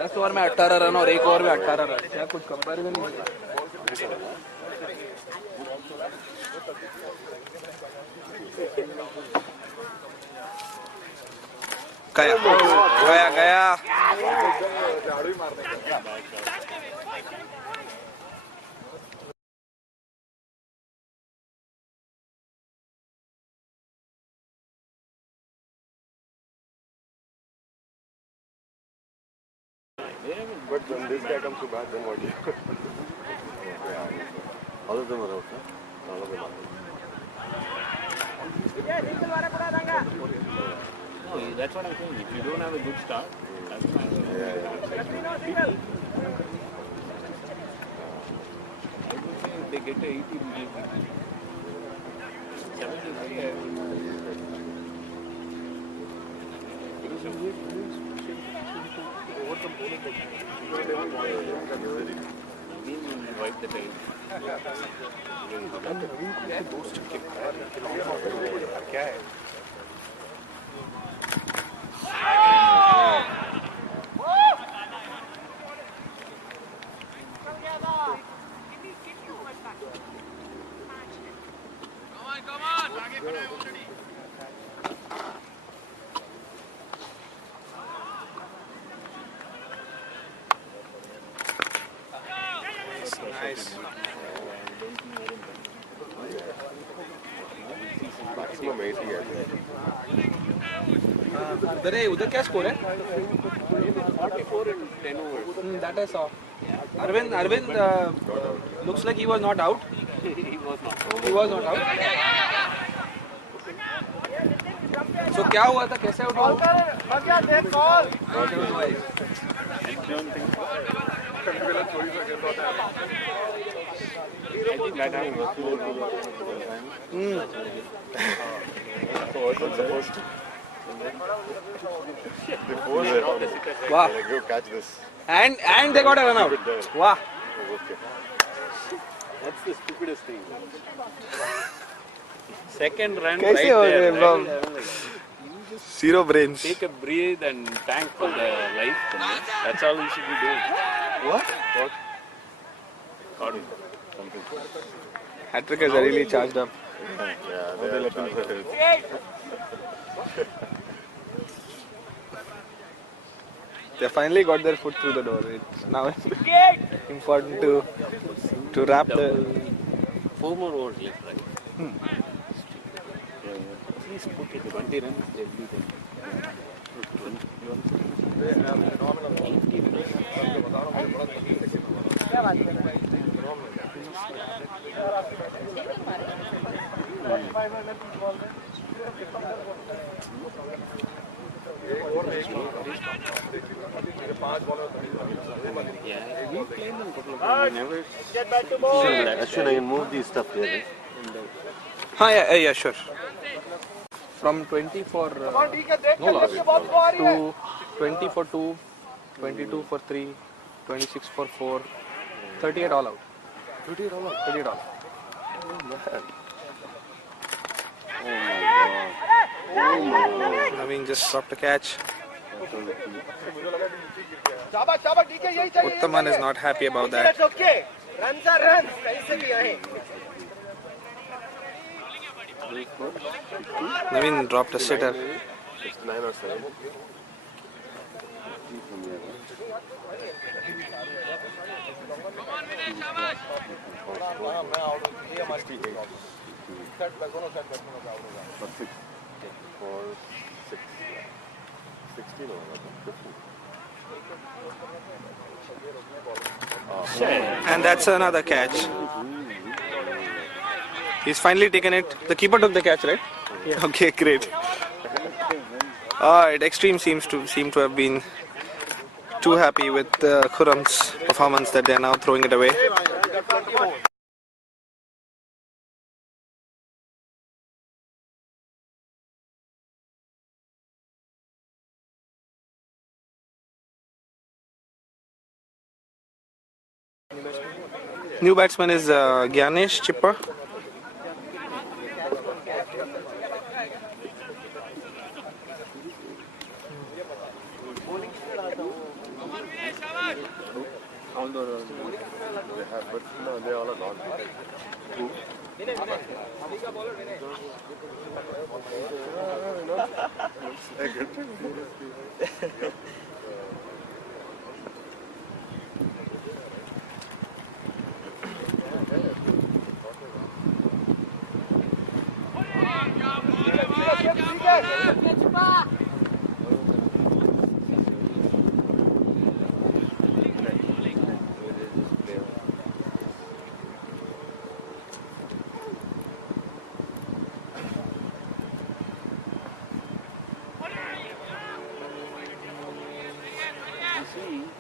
10 over में 18 run और 1 over में 18 run क्या कुछ comparison नहीं है गया गया गया But when this guy comes to bat, then what do you do? All of them are out, huh? All of them are out. No, that's what I'm saying. If you don't have a good start, that's fine. I would say if they get to 80, we give 70. Wipe the tail. Nice. Maximum 80, I think. उधर है उधर क्या score है 44 in 10 overs. that I saw Arvind looks like he was not out He was not. out so क्या हुआ था कैसे out हुआ I think that time was more to So I wasn't supposed to. They forced it on me. wow Like, go catch this. and they got a run out wow Okay. That's the stupidest thing. Second run कैसे right हो there. गए Right? Bomb Zero brains. Take a breathe and thank for the life. That's all we should be doing. What? God. Hattrickers are really charged up. Yeah, they are charged. They finally got their foot through the door. It's now important to wrap the. 4 more overs left, right? At least put it 20 runs every day. Yeah, we played them a couple of times. Never. Get back to ball. Ashwin, I can move these stuff here. Yeah, sure. From 20 for Come on, DK, देख no loss के ball को आ रही है. to 20 for 2, 22 for 3, 26 for 4, 38 all out. 38 all out. 38 all out. Naveen just dropped a catch. शाबाश शाबाश DK यही चाहिए. Uttaman is not happy about that. That's okay. Runs are runs. कैसे भी आए. Naveen dropped a sitter. 9 or 7. For 6. For 6. 16 or 15. And that's another catch. He's finally taken it. The keeper took the catch, right? Yeah. Okay, great. Extreme seem to have been too happy with Khurram's performance that they are now throwing it away. New batsman is Gyanesh Chippa. They have, but no, they all are gone. Who?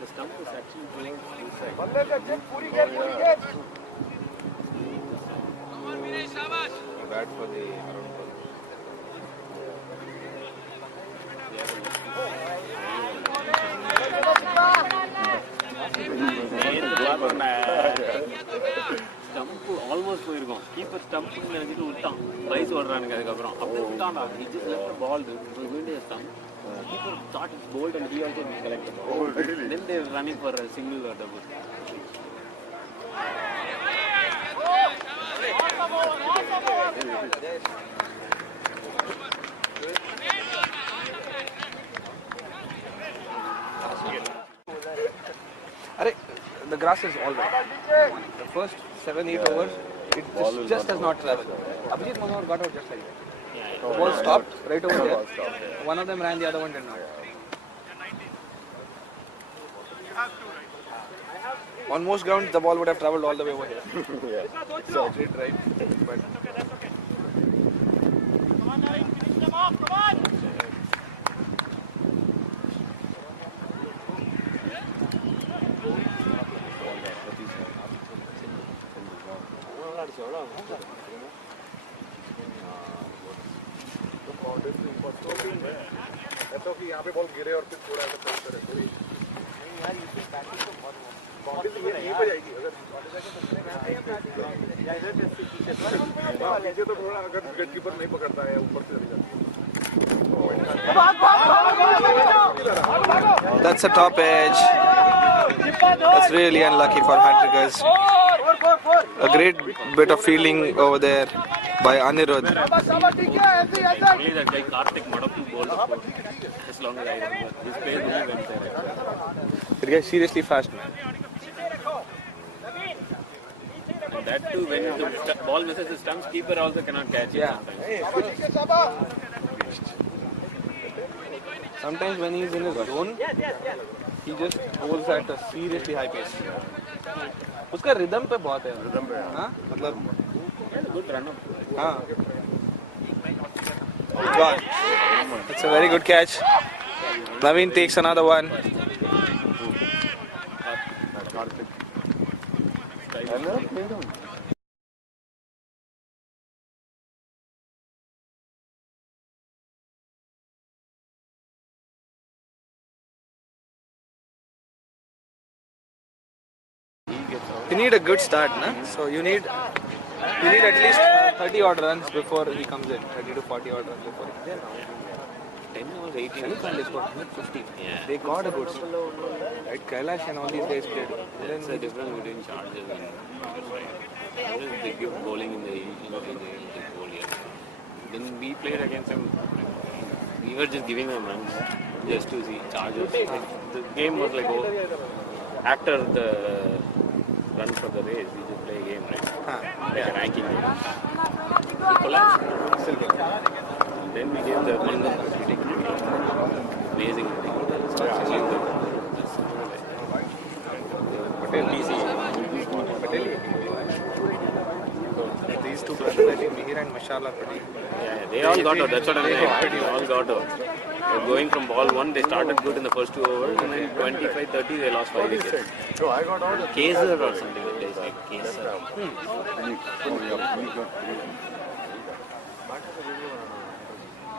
The stump is actually going this side. बल्ले पे check पूरी gate. Bad for the around ball. Stump almost போயிருக்கோம். Keeper ஸ்டம்ப்னு நினைச்சிட்டு விட்டான். Wise ஓடுறானுங்க அதுக்கப்புறம். அப்படியே விட்டான்டா. He just left the ball. It was going to a stump. Keeper thought it's bowled and he also miscollected. Oh, really? Then they were running for a single or double. The grass is all right. The first 7-8 overs, it just does not travel. Abhijit Manohar got out just like that. The ball stopped right over there. One of them ran, the other one did not. On most grounds, the ball would have travelled all the way over here. So it did right, but ऐसा कि यहाँ पे ball गिरे और फिर थोड़ा ऐसा press करे. यार ये बैटिंग तो बहुत बाउंड्री यहीं पे जाएगी अगर नीचे तो थोड़ा अगर विकेट कीपर नहीं पकड़ता है ऊपर से चली जाती है. That's a top edge. That's really unlucky for Hattrickers. A great bit of fielding over there by Anirudh. Only that guy Karthik Madappu bowled the four. As long as I remember. His play only went there. That guy's seriously fast, man. And that too, when the ball misses the stumps, keeper also cannot catch it sometimes. Sometimes when he's in his zone, he just bowls at a seriously high pace. उसका rhythm पे बहुत है. Rhythm पे हाँ मतलब Good run up. हाँ. God, it's a very good catch. Naveen takes another one. You need a good start, na? So you need at least 30 odd runs before he comes in. 30 to 40 odd runs before he comes in. 10 overs, 18. They scored 150. Yeah. They got a good start. Right? Kailash and all these guys played. That's the difference between charges and they give bowling in the whole year. Then we played against them. We were just giving them runs just to see charges. The game was like, after the run for the race, we just play a game, right? Like a ranking game. We collapsed. Still good. Then we gave the one amazing. These two brothers, I think Mihir and Mashal are pretty. Yeah, they all got out. That's what I'm saying. They all got out. They're going from ball one, they started good in the first 2 overs, and then 25-30 they lost 5 wickets. So I got out. Kaser or something like this, like Kaser.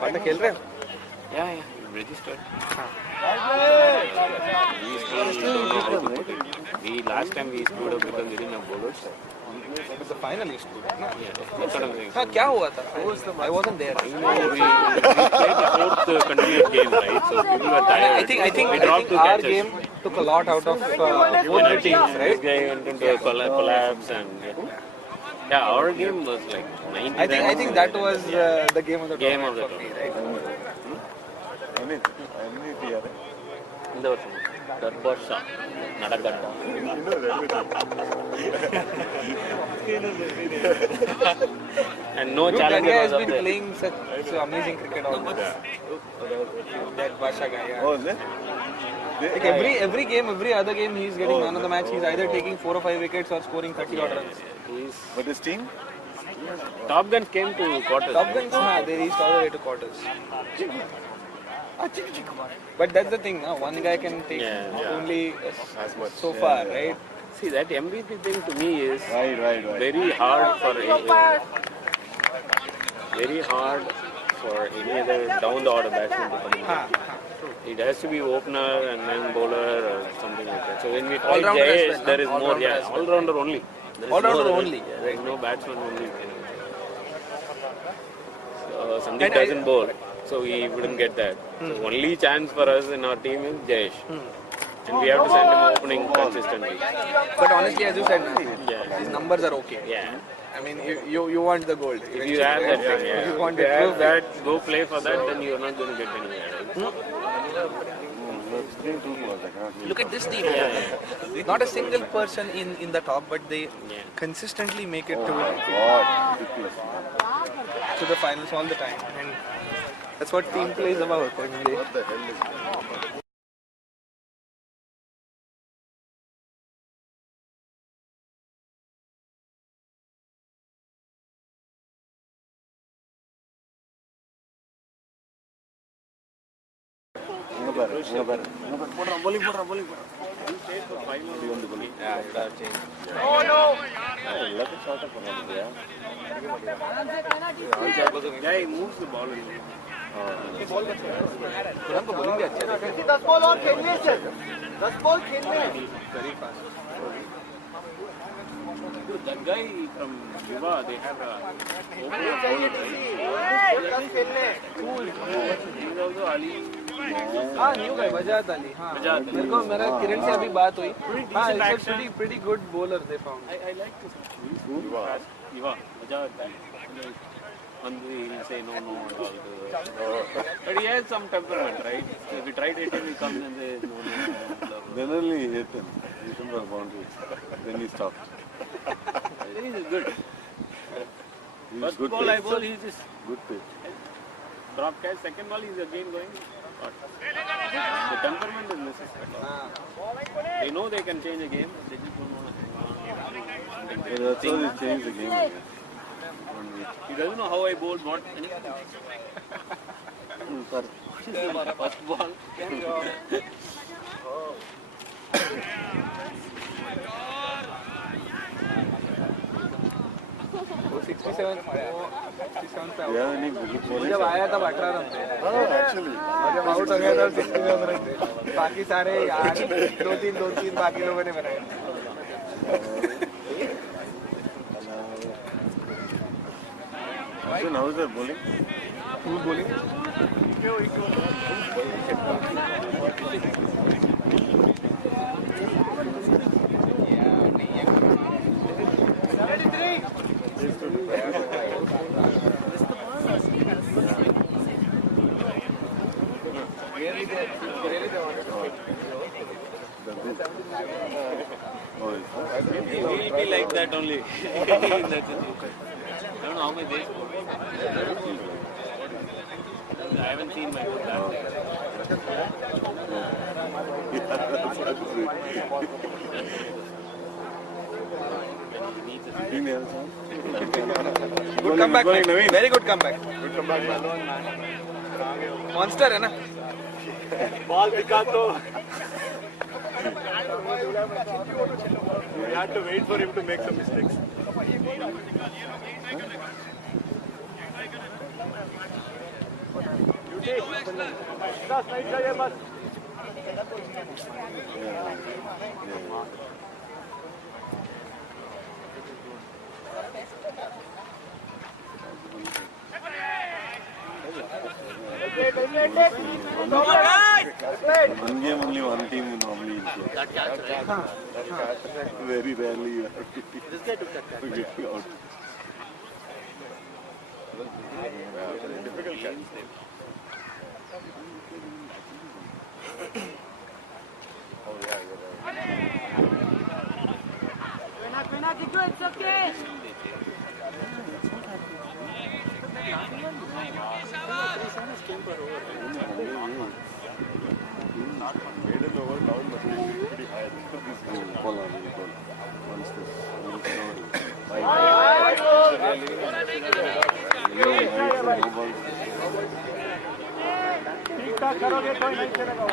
Partner खेल रहे हो? Yeah, registered. We last time we screwed up because we didn't have bowlers. But the final is good, na? Yeah, that's what I'm saying. हाँ क्या हुआ था? I wasn't there. We played the fourth continuous game, right? So people were tired. I think we dropped 2 our catches. game took a lot out of both the teams, This right? guy went into a collapse and yeah, our game was like 90. I think that was the game of the Game of tournament the for me, right? இந்த வருஷம் கர்பர்ஷா நடக்கட்டா and no Dude, that challenge guy has was been there. playing such amazing cricket all this. That Basha guy, yeah. Oh, is it? Like every game, every other game, he's getting man of the match. He's either taking 4 or 5 wickets or scoring 30 odd runs. He's, But his team? Top Guns came to quarters. Top Guns, they reached all the way to quarters. But that's the thing, one guy can take only As much. so far, right? See, that MVP thing to me is Right. very hard for any other down the order batsman to come in. It has to be opener and then bowler or something like that. So when we call All-rounder as Jayesh, well, there is all-rounder more, as well. all-rounder only. There is All-rounder no other- only, There is no batsman only. So Sandeep And doesn't bowl, so we wouldn't get that. So only chance for us in our team is Jayesh. And we have to send him opening consistently. But honestly, as you said, Yeah. his numbers are okay. Yeah. I mean, you want the gold. If you have that thing, You yeah. want If you it have that, go play for that, then you are not going to get anywhere. Right? Look at this team. Not a single person in the top, but they Yeah. consistently make it God, ridiculous. to the finals all the time. And that's what team play is about. I mean, What the hell is Yeah, he moves the ball. तुरंत bowling भी अच्छा है. 10 ball और खेलने से 10 ball खेलने Very fast. Dude, that guy from Yuva, they have a he's also Ali. हाँ new guy Bajaj Ali हाँ मेरे को मेरा किरण से अभी बात हुई हाँ it's pretty good bowler they found. I like this. Yuva, Bajaj Ali. And he'll say no and all. But he has some temperament, right? If we try to hit him, he comes and says no. Generally hit him. Hit him for boundaries. Then he stops. He's good. First Good ball pitch. I bowl, he's just Good pitch. drop catch. Second ball, he's again going. The temperament is necessary. They know they can change a game, but they just don't want to hang on. Yeah, that's how they change the game, I guess. He doesn't know how I bowled, what anything. First ball. वो 67 पे Do you have any good bowling? जब आया तब 18 run थे Actually. और जब out हो गया तब 67 रन थे बाकी सारे यार 2-3 बाकी लोगों ने बनाए So now is that bowling? Who's bowling? He'll be like that only. That's it. I don't know how many days. I haven't seen my good last day. Good comeback, mate. Very good comeback. Monster है ना? Ball दिखा तो. We had to wait for him to make some mistakes. बस नहीं चाहिए बस. One game only one team normally will play. Very rarely. This guy took that catch. Out. Difficult catch. It's okay. Maiden over down must be pretty high. Ball on the ball. Once this ठीक ठाक करोगे कोई नहीं चलेगा वो.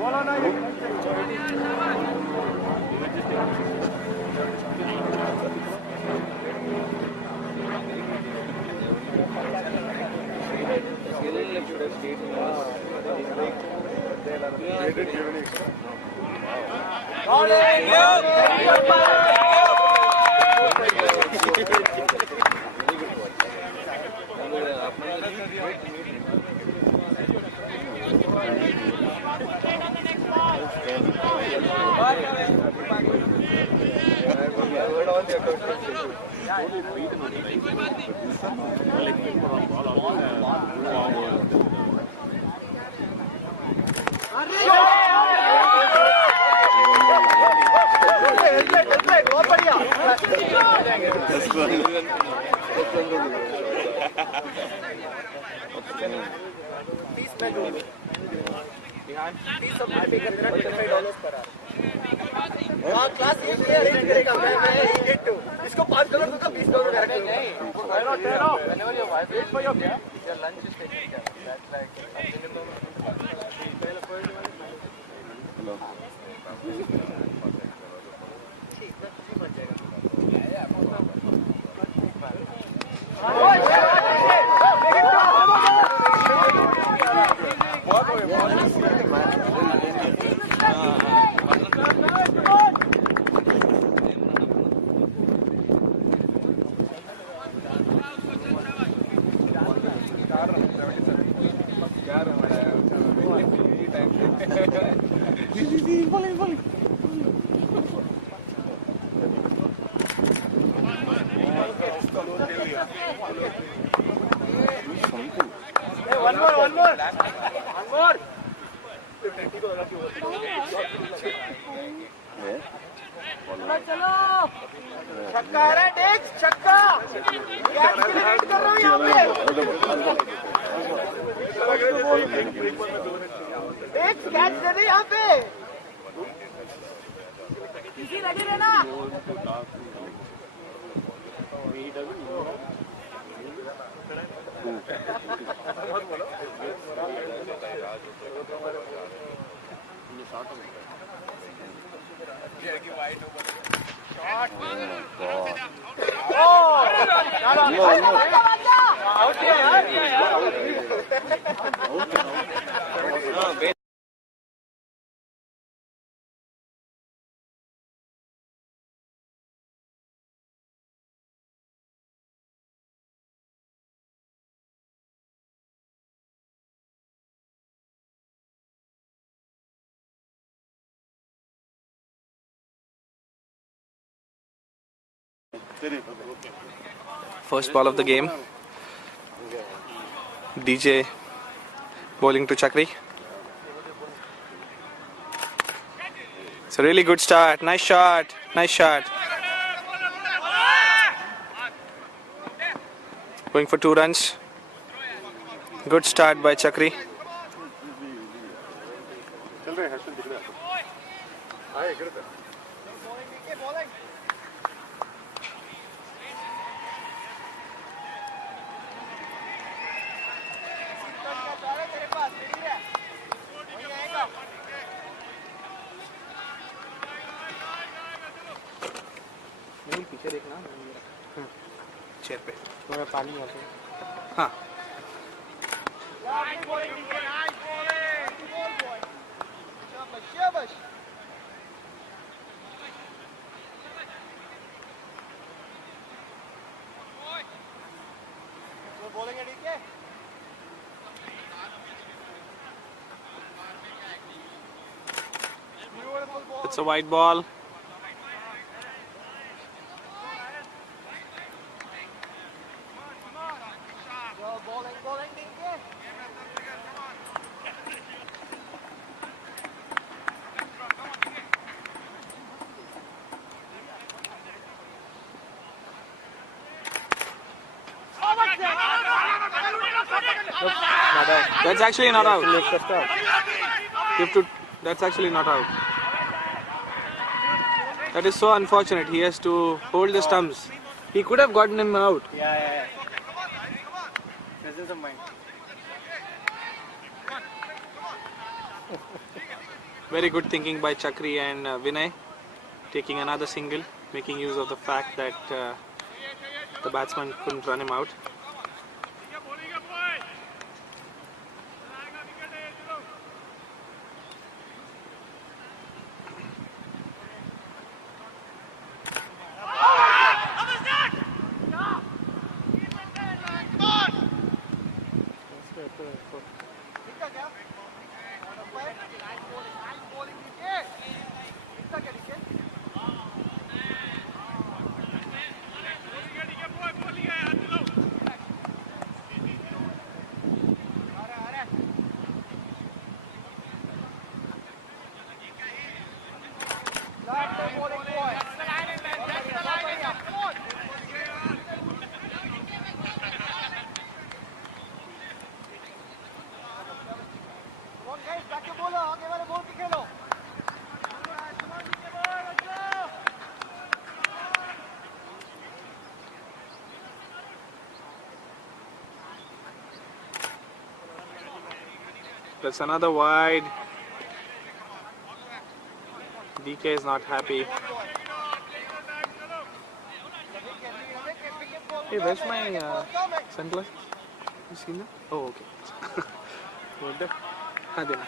बोला ना ये. इसको $5 दूंगा $20 Whenever your wife waits for your lunch is taken care of. That's like minimum. Hello. One more. One more. छक्का है डेक्स छक्का कैच के लिए वेट कर रहा हूँ यहाँ पे डेक्स कैच दे दे यहाँ पे किसी रेडी रहना First ball of the game. DJ bowling to Chakri. It's a really good start. Nice shot. Nice shot. Going for 2 runs. Good start by Chakri. पीछे देखना चेयर पे थोड़ा पानी हो हाँ It's a white ball. That's actually not out. That's actually not out. That is so unfortunate. He has to hold the stumps. He could have gotten him out. Yeah. Presence of mind. Very good thinking by Chakri and Vinay, taking another single, making use of the fact that the batsman couldn't run him out. That's another wide. DK is not happy. Hey, where's my sunglasses? You seen them? Oh, okay. What the? Ah, there.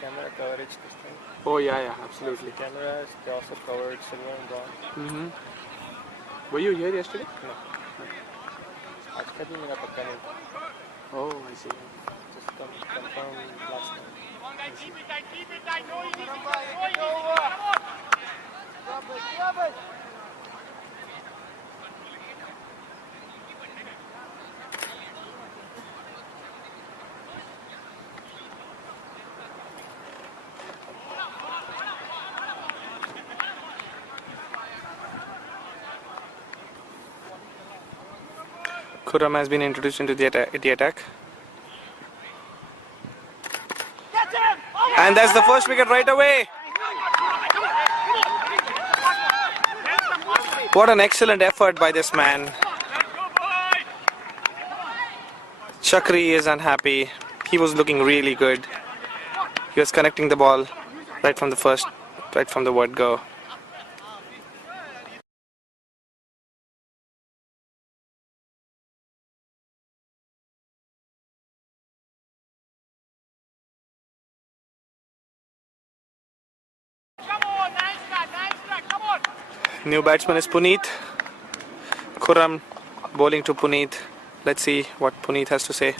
camera coverage this thing. Oh yeah, absolutely. Cameras, they also covered silver and bronze. Mm-hmm. Were you here yesterday? No. आज का भी मेरा पक्का नहीं था. Oh, I see. Just confirm last night. Keep it tight, no easy, no easy. Come on. Grab it. Khurram has been introduced into the attack. And that's the first wicket right away. What an excellent effort by this man. Chakri is unhappy. He was looking really good. He was connecting the ball right from the word go. Nice come on. New batsman is Puneet. Khurram bowling to Puneet. Let's see what Puneet has to say.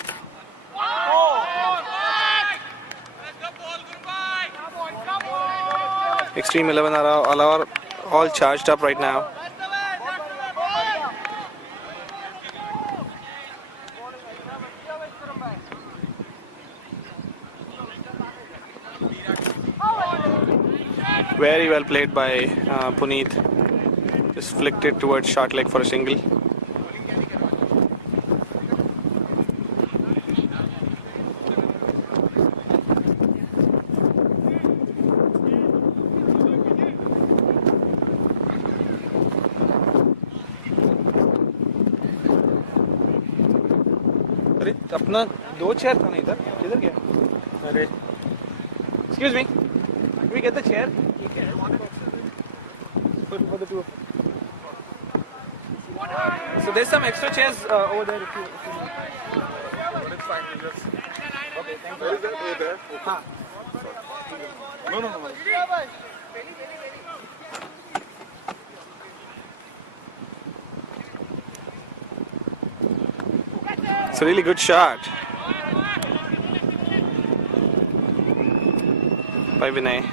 Extreme 11 are all charged up right now. Very well played by Puneet. Just flicked it towards short leg for a single. अरे अपना दो chair था ना इधर किधर गया अरे excuse me can we get the chair for the two of us. So there's some extra chairs over there if you but it's fine we just okay thank you there no It's a really good shot by Vinay.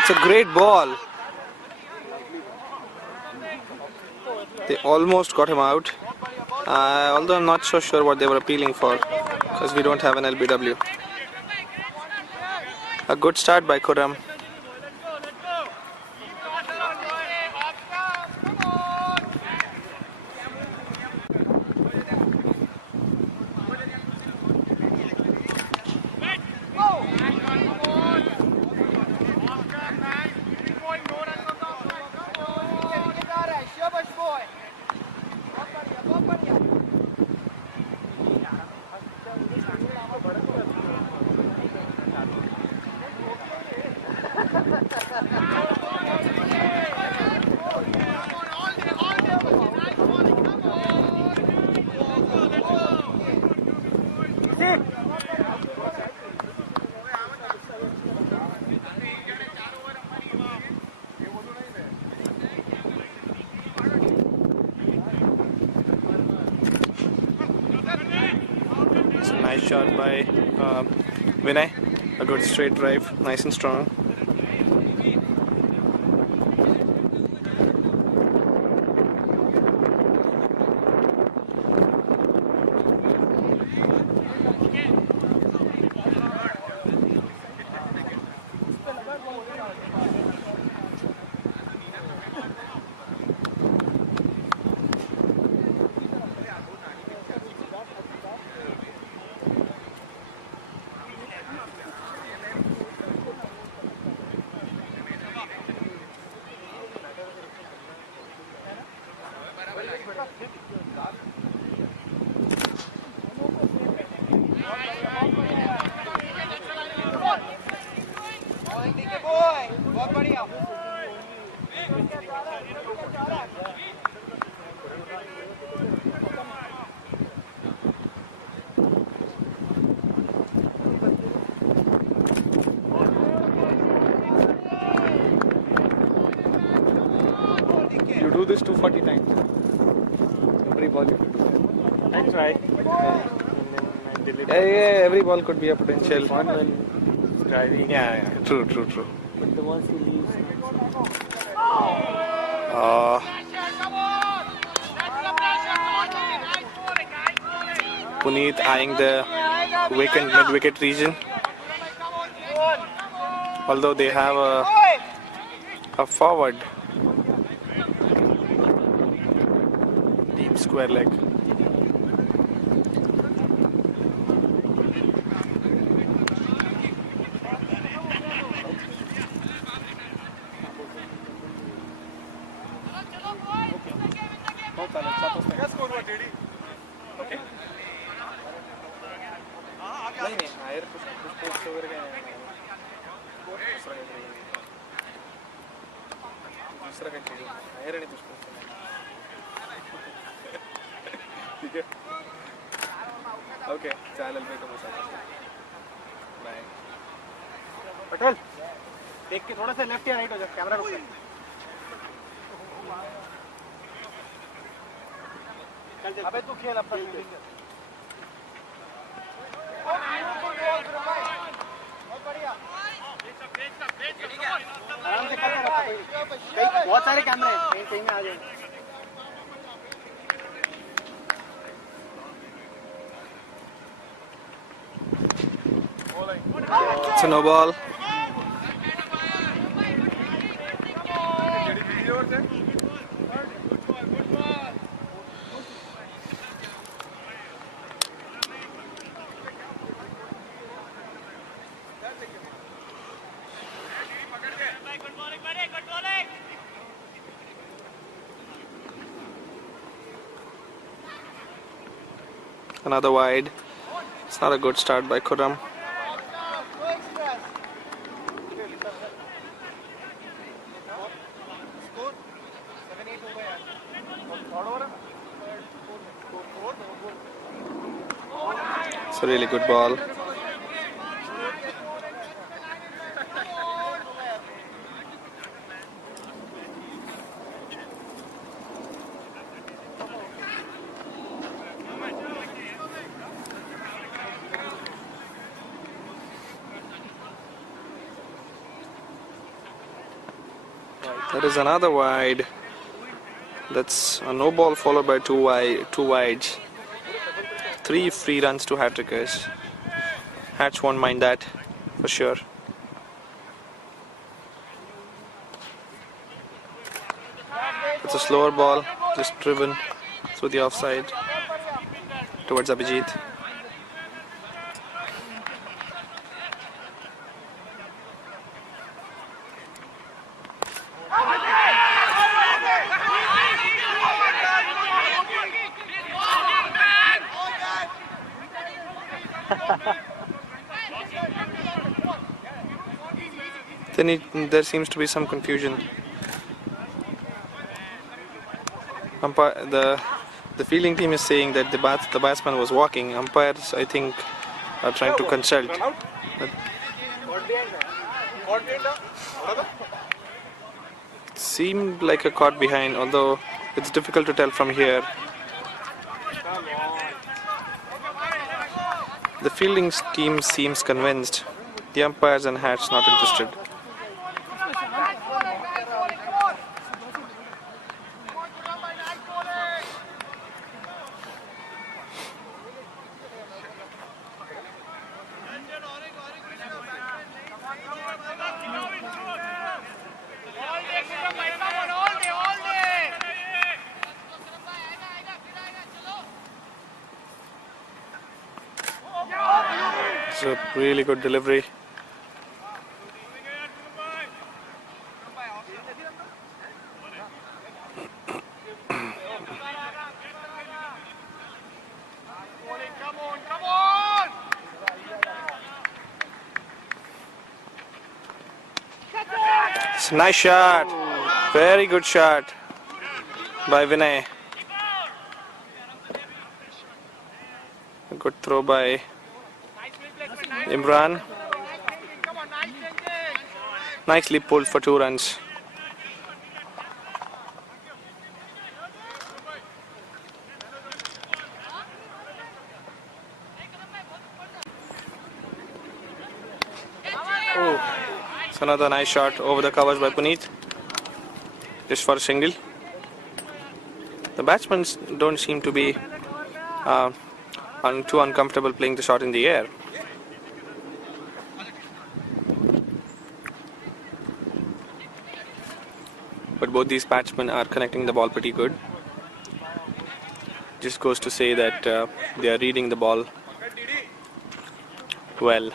It's a great ball. They almost got him out. Although I'm not so sure what they were appealing for because we don't have an LBW. A good start by Khurram. It's a nice shot by Vinay. A good straight drive, nice and strong. this 240 times. Every ball you could do that. I tried. And then I delivered. Yeah, every ball could be a potential. Fun when driving. Yeah, true. But the ones he leaves. Puneet eyeing the vacant mid-wicket region. Although they have a forward deep square leg. Okay, चालेल भेटू मग bye. Patel देख के थोड़ा सा left या right हो जा, camera रुक जा. अबे तू खेल अपना फील्डिंग कर. बहुत बढ़िया. आराम से कर रहा है. बहुत सारे कैमरे हैं, कहीं में आ जाएंगे. It's a no ball. Another wide. It's not a good start by Khurram. It's a really good ball. That is another wide. That's a no ball followed by two wides. 3 free runs to Hattrickers. Hats won't mind that for sure. It's a slower ball, just driven through the offside towards Abhijit. Then there seems to be some confusion. The fielding team is saying that the batsman was walking. Umpires, I think, are trying to consult. But it seemed like a caught behind, although it's difficult to tell from here. The fielding team seems convinced. The umpires and hats not interested. It's a really good delivery. It's a nice shot. Very good shot by Vinay. A good throw by Imran. Nicely pulled for 2 runs. It's another nice shot over the covers by Puneet. Just for a single. The batsmen don't seem to be too uncomfortable playing the shot in the air. But both these batsmen are connecting the ball pretty good. Just goes to say that they are reading the ball well.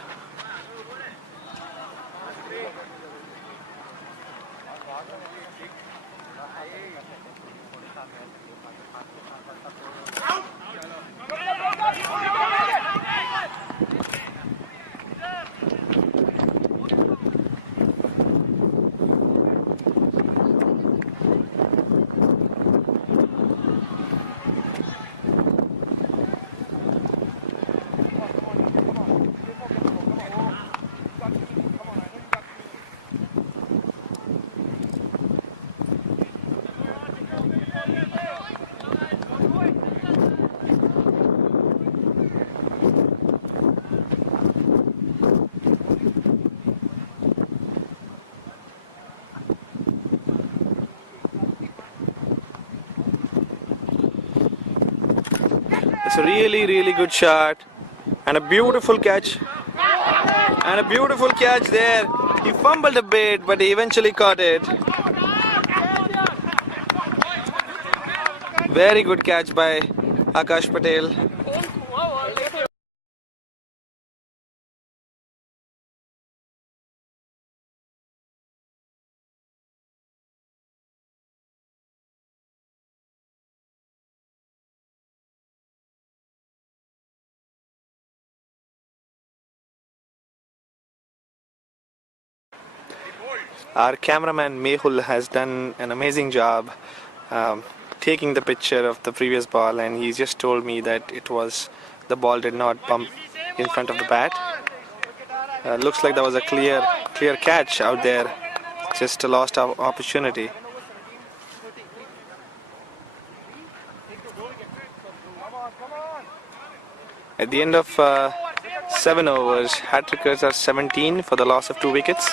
It's a really good shot and a beautiful catch. And a beautiful catch there. He fumbled a bit, but he eventually caught it. Very good catch by Akash Patel. Our cameraman Mehul has done an amazing job taking the picture of the previous ball, and he just told me that the ball did not bump in front of the bat. Looks like there was a clear catch out there, just a lost opportunity. At the end of 7 overs, Hattrickers are 17 for the loss of 2 wickets.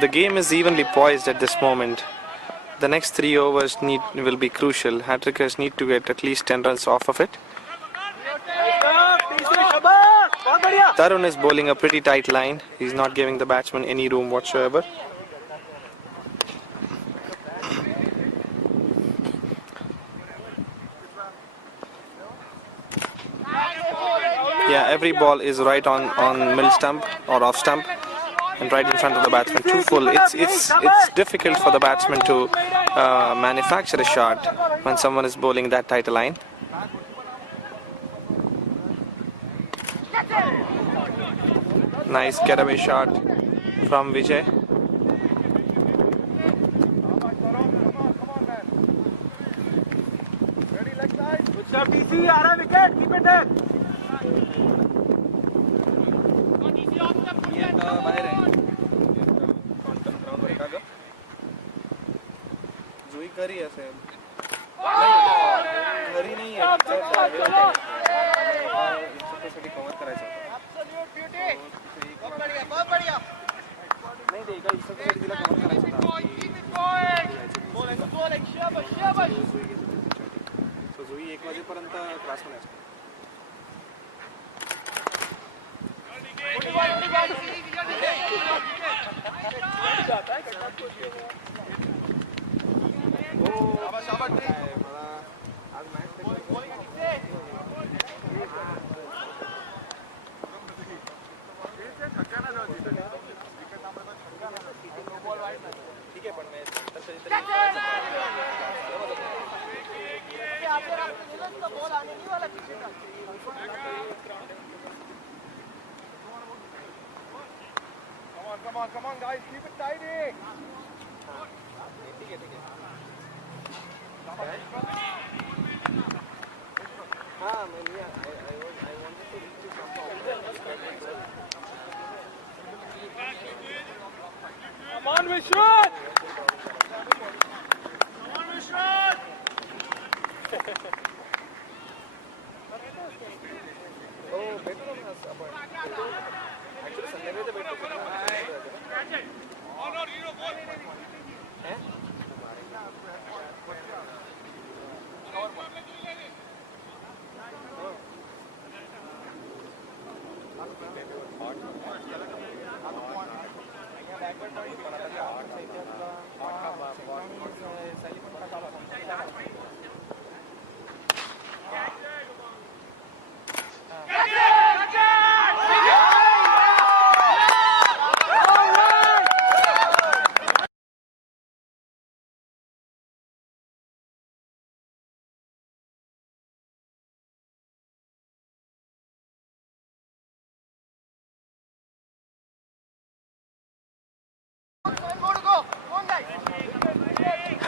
The game is evenly poised at this moment. The next 3 overs will be crucial. Hattrickers need to get at least 10 runs off of it. Tarun is bowling a pretty tight line. He's not giving the batsman any room whatsoever. Yeah, every ball is right on middle stump or off stump, and right in front of the batsman. Too full. It's difficult for the batsman to manufacture a shot when someone is bowling that tight a line. Nice getaway shot from Vijay. Good shot, DC. Aa wicket. Keep it there. बाहेर आहे ground वर का ग जुई घरी असेल घरी नाही आहे साठी कव्हर करायचं नाही ते एका साठी तिला कव्हर करायचं सो जुई 1 वाजेपर्यंत क्लासमध्ये असते. ठीक आहे पण Come on, guys, keep it tidy. Come on, Vishwan! Come on, Vishwan! Oh, better on us. Actually, Sunday they better.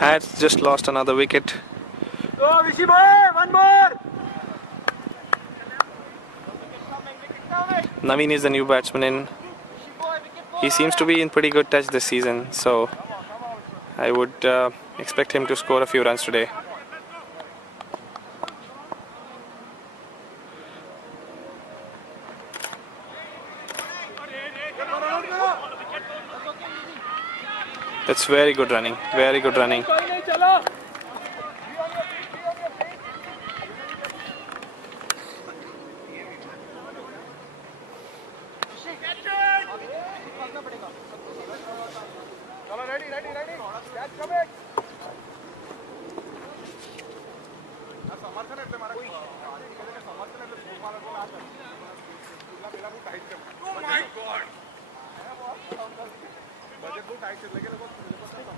Hats just lost another wicket. Go, Vishy boy, one more. Naveen is the new batsman in. He seems to be in pretty good touch this season, so I would expect him to score a few runs today. That's very good running, very good running.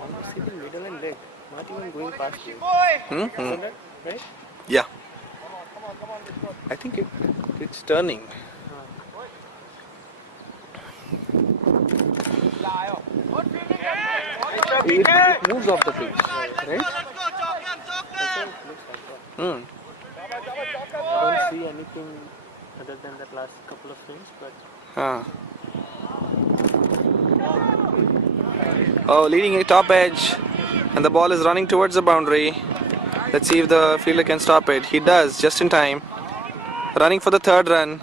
Almost hitting middle and leg, not even going past you. Mm-hmm. Right? Yeah. I think it's turning. It moves off the pitch, right? Hmm. I don't see anything other than that last couple of things, but Oh, leading a top edge, and the ball is running towards the boundary. Let's see if the fielder can stop it. He does, just in time. Running for the third run.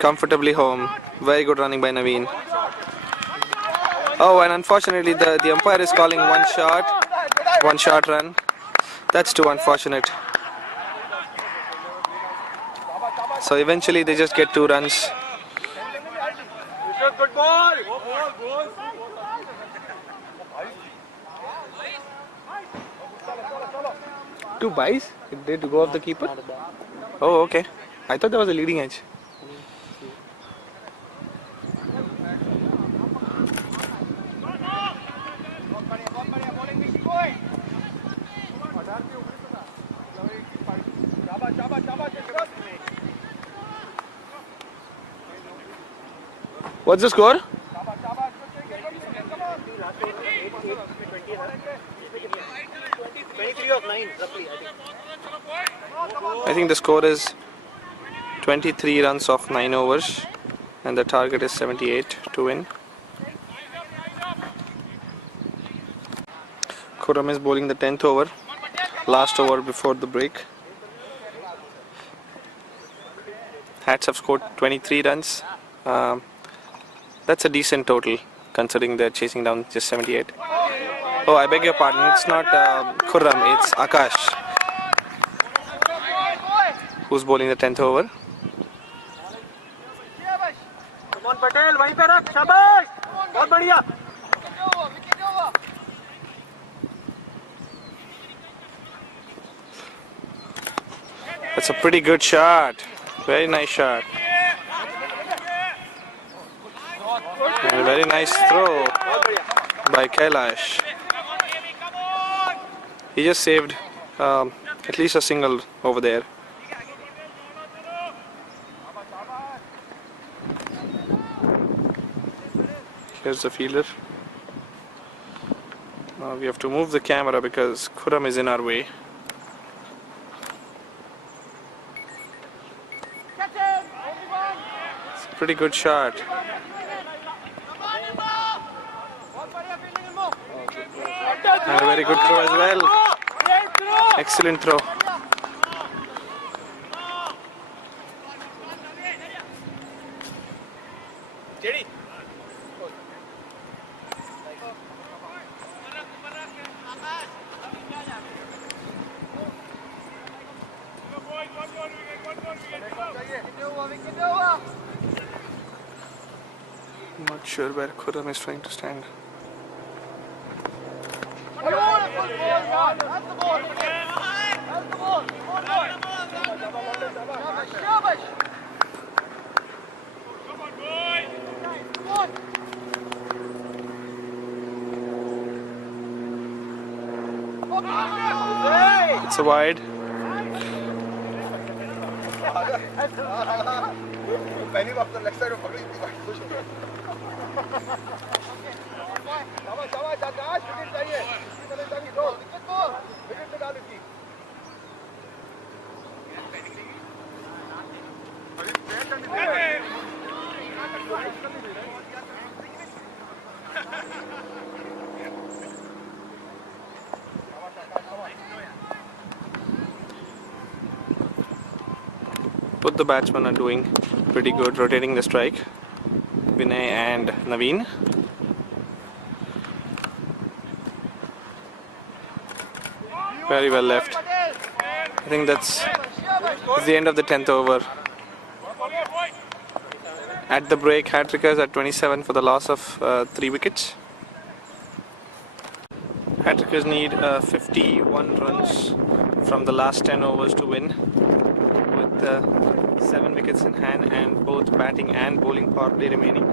Comfortably home. Very good running by Naveen. Oh, and unfortunately the umpire is calling one shot run. That's too unfortunate. So eventually they just get 2 runs. Good ball. 2 byes? It did go off the keeper? Oh, okay. I thought that was a leading edge. What's the score? I think the score is 23 runs off 9 overs, and the target is 78 to win. Khurram is bowling the 10th over, last over before the break. Hats have scored 23 runs. That's a decent total considering they're chasing down just 78. Oh, I beg your pardon, it's not Khurram, it's Akash who's bowling the 10th over. Come on, Patel, वहीं पे रख, शाबाश, बहुत बढ़िया. That's a pretty good shot. Very nice shot. And a very nice throw by Kailash. He just saved at least a single over there. Here's the fielder. We have to move the camera because Khurram is in our way. It's a pretty good shot. And a very good throw as well. Excellent throw. I'm not sure where Khurram is trying to stand. It's a wide. पहली बार तो left side में पकड़ी थी भाई खुश हो गया शाबाश आकाश विकेट चाहिए इसी तरह जाएगी दो विकेट निकाल इसकी Both the batsmen are doing pretty good, rotating the strike. Vinay and Naveen. Very well left. I think that's the end of the 10th over. At the break, Hattrickers at 27 for the loss of 3 wickets. Hattrickers need 51 runs from the last 10 overs to win, with 7 wickets in hand and both batting and bowling power play remaining.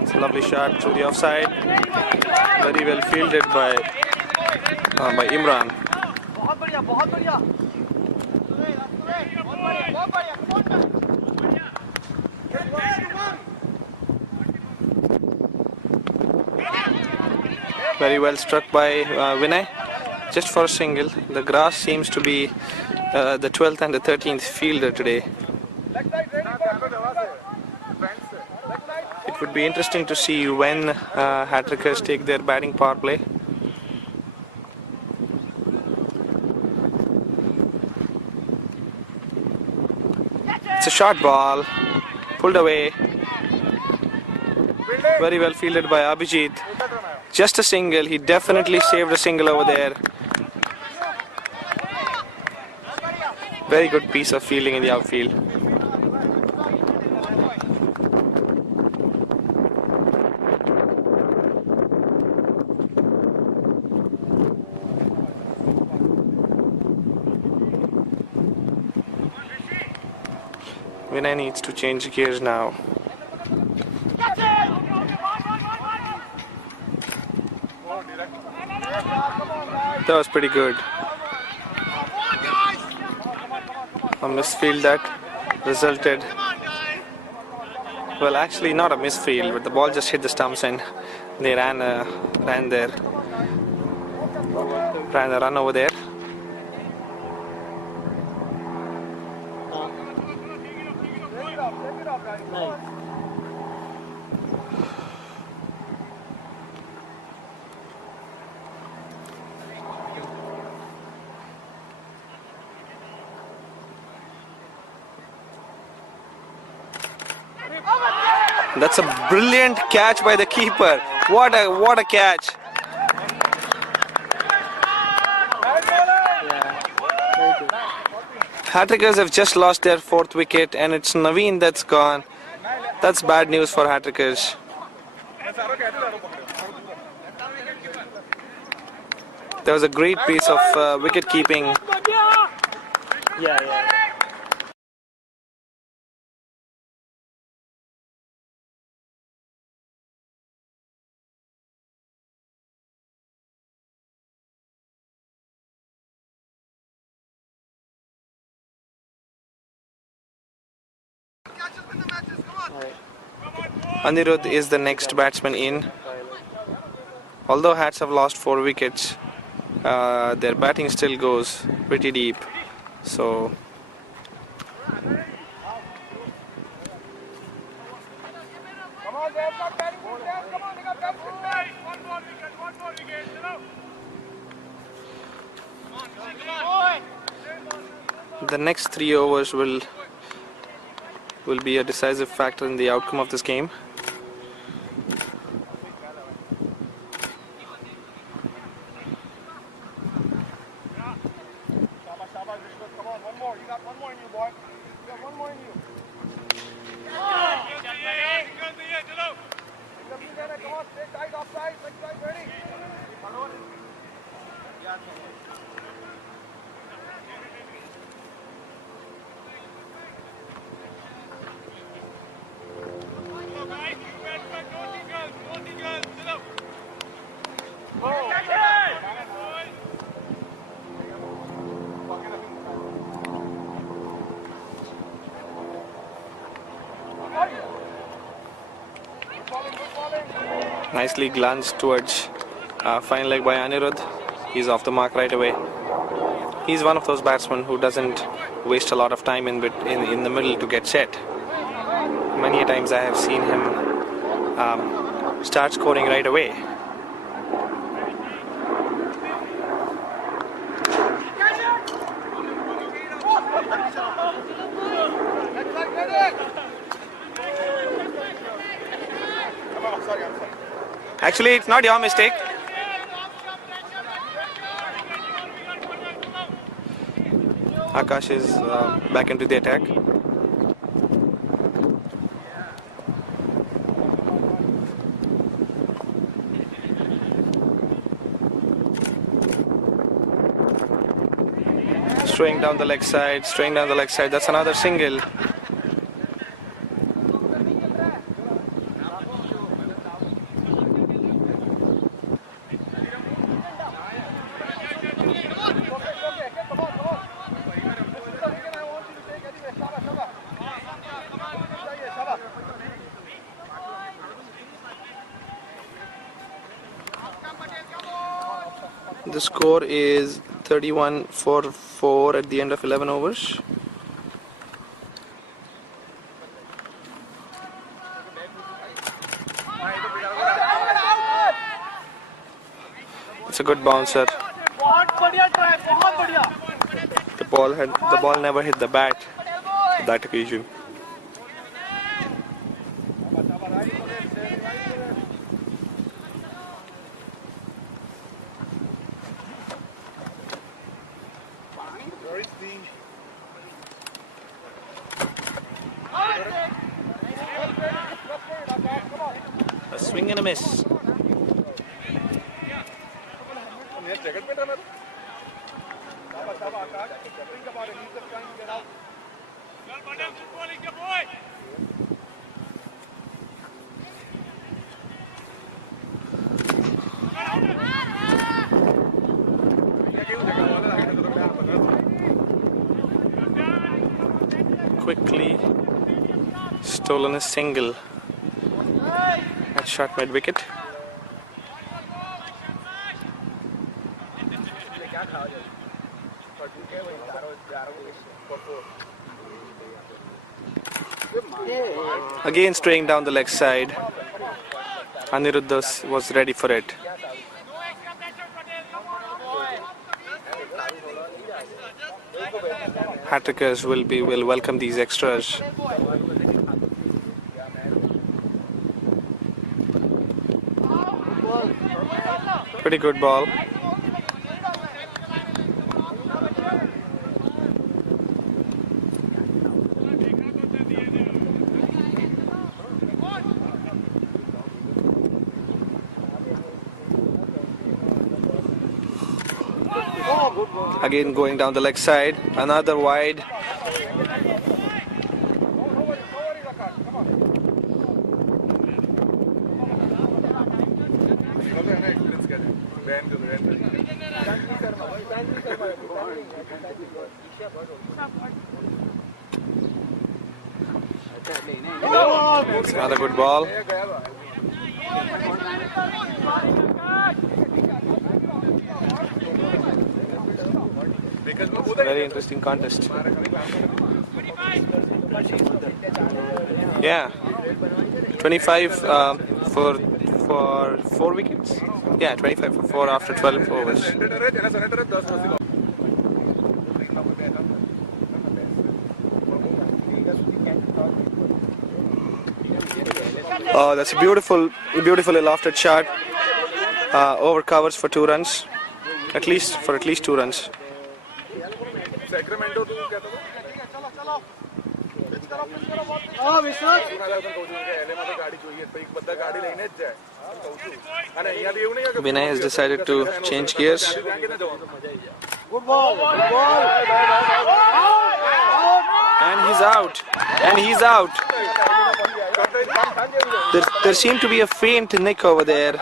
It's a lovely shot through the offside. Very well fielded by Imran. बहुत बढ़िया बहुत बढ़िया Very well struck by Vinay, just for a single. The grass seems to be the 12th and the 13th fielder today. It would be interesting to see when Hattrickers take their batting power play. It's a short ball, pulled away. Very well fielded by Abhijit. Just a single, he definitely saved a single over there. Very good piece of fielding in the outfield. Vinay needs to change gears now. That was pretty good. A misfield that resulted, well, actually not a misfield, but the ball just hit the stumps and they ran a run over there. That's a brilliant catch by the keeper. What a catch. Hattrickers have just lost their 4th wicket and it's Naveen that's gone. That's bad news for Hattrickers. There was a great piece of wicket keeping. Yeah. Anirudh is the next batsman in. Although Hats have lost 4 wickets, their batting still goes pretty deep. So the next 3 overs will be a decisive factor in the outcome of this game. Nicely glanced towards fine leg by Anirudh. He's off the mark right away. He's one of those batsmen who doesn't waste a lot of time in the middle to get set. Many a times I have seen him start scoring right away. Actually, it's not your mistake. Akash is back into the attack. Straying down the leg side, that's another single. The score is 31-4 at the end of 11 overs. It's a good bouncer. The ball never hit the bat that occasion. A swing and a miss. Quickly stolen a single at short mid wicket. Again straying down the leg side. Anirudh was ready for it. Hattrickers will welcome these extras. Pretty good ball. Again going down the leg side, another wide. It's another good ball. Very interesting contest. Yeah, 25 for 4 wickets. Yeah, 25 for 4 after 12 overs. Oh, that's a beautifully lofted shot. Over covers for 2 runs, at least 2 runs. Vinay has decided to change gears. And he's out. There seemed to be a faint nick over there.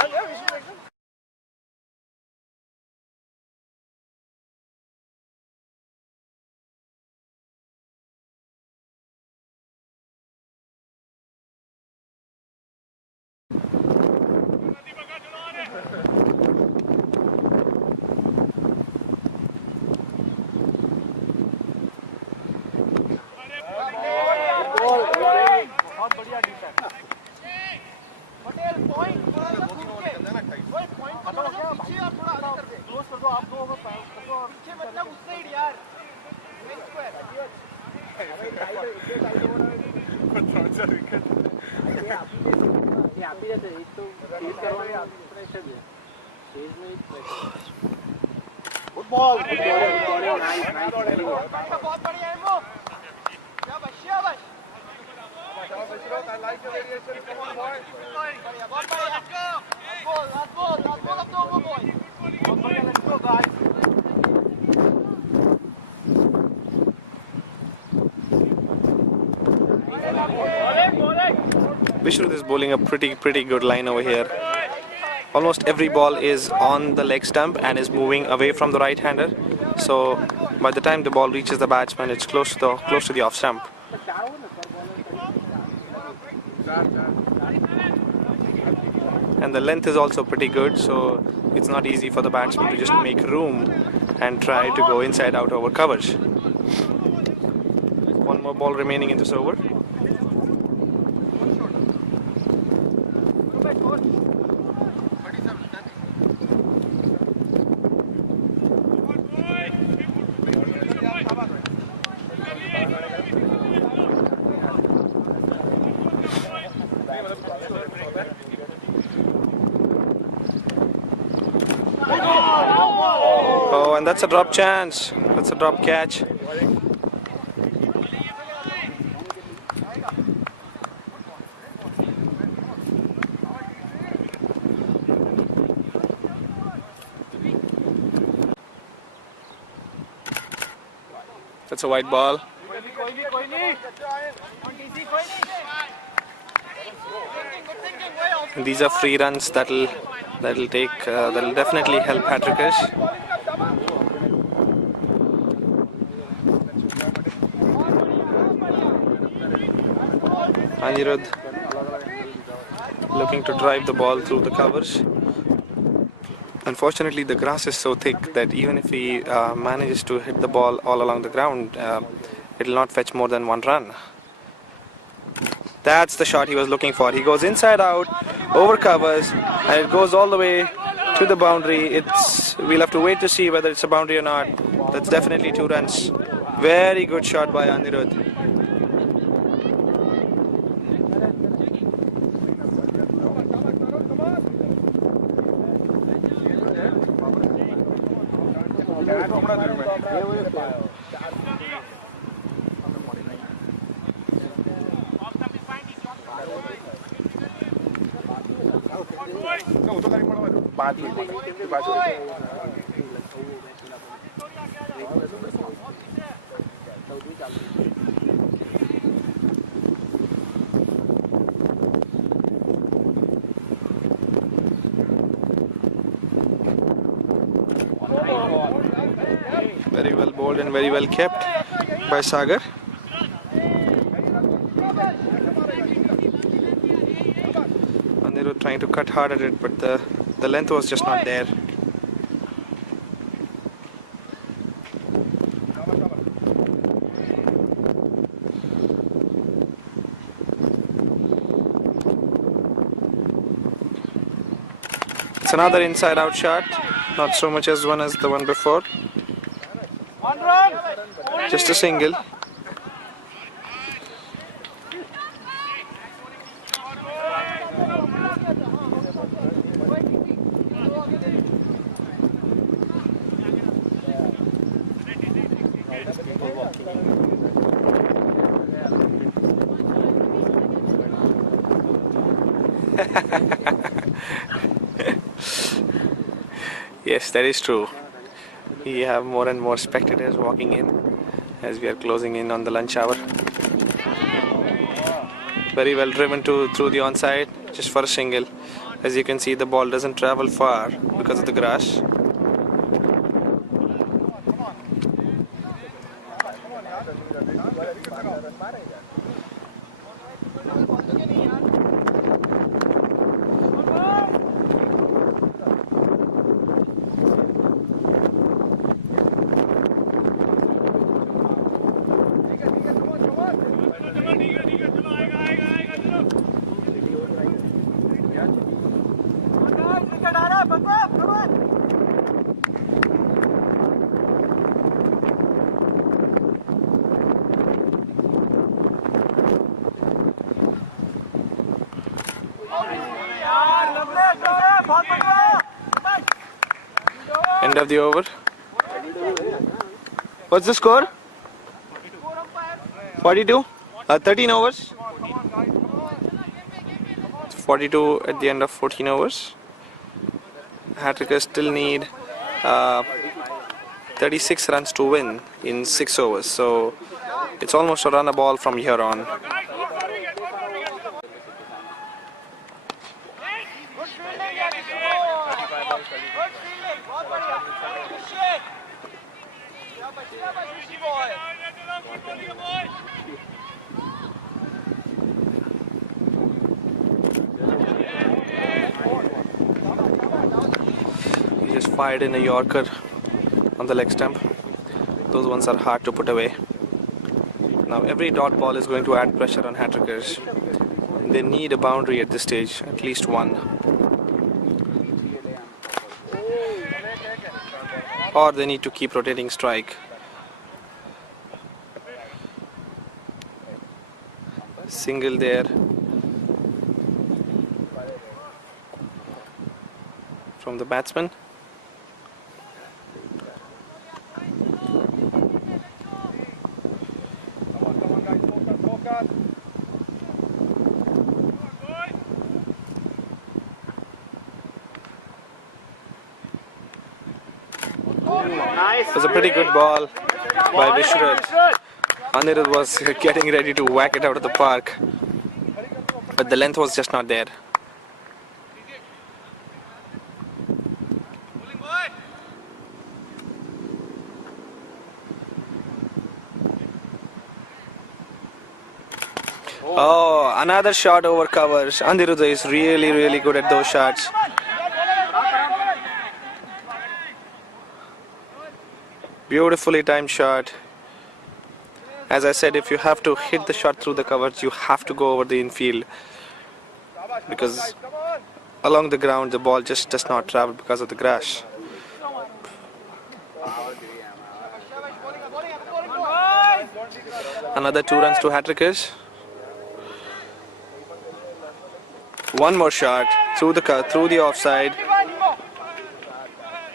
Good ball. Good ball. Nice, nice. Very good. I like the variation. Come on, boy. Let's go, guys. Vishnu is bowling a pretty good line over here. Almost every ball is on the leg stump and is moving away from the right-hander. So by the time the ball reaches the batsman, it's close to the off stump. And the length is also pretty good, so it's not easy for the batsman to just make room and try to go inside out over covers. One more ball remaining in this over. Oh, and that's a drop chance. That's a drop catch. That's a white ball. And these are free runs that'll definitely help Hattrickers. Anirudh looking to drive the ball through the covers. Unfortunately, the grass is so thick that even if he manages to hit the ball all along the ground, it will not fetch more than one run. That's the shot he was looking for. He goes inside out, over covers, and it goes all the way to the boundary. We'll have to wait to see whether it's a boundary or not. That's definitely 2 runs. Very good shot by Anirudh. Very well bowled and very well kept by Sagar. And they were trying to cut hard at it, but the length was just not there. It's another inside out shot, not so much as the one before. Just a single. Yes, that is true. We have more and more spectators walking in as we are closing in on the lunch hour. Very well driven through the onside, just for a single. As you can see, the ball doesn't travel far because of the grass. end of the over. What's the score? 42? 13 overs. 42 at the end of 14 overs. Hattrickers still need 36 runs to win in 6 overs. So it's almost a run a ball from here on. He just fired in a Yorker on the leg stump. Those ones are hard to put away. Now every dot ball is going to add pressure on Hattrickers. They need a boundary at this stage, at least one. Or they need to keep rotating strike. Single there from the batsman. It was a pretty good ball by Vishwanath. Anirudh was getting ready to whack it out of the park, but the length was just not there. Oh, another shot over covers. Anirudh is really good at those shots. Beautifully timed shot. As I said, if you have to hit the shot through the covers, you have to go over the infield, because along the ground the ball just does not travel because of the grass. Another 2 runs to Hattrickers. One more shot through the offside.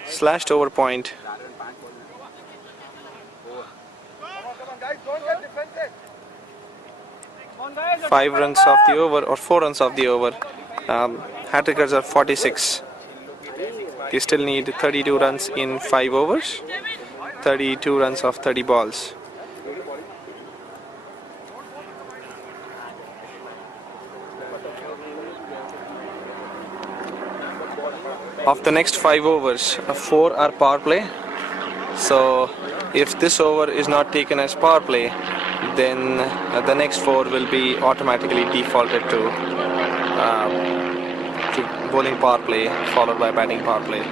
Slashed over point. 5 runs off the over, or 4 runs off the over. Hattrickers are 46. They still need 32 runs in 5 overs. 32 runs off 30 balls. Of the next 5 overs, 4 are power play. So if this over is not taken as power play, then the next 4 will be automatically defaulted to bowling power play followed by batting power play.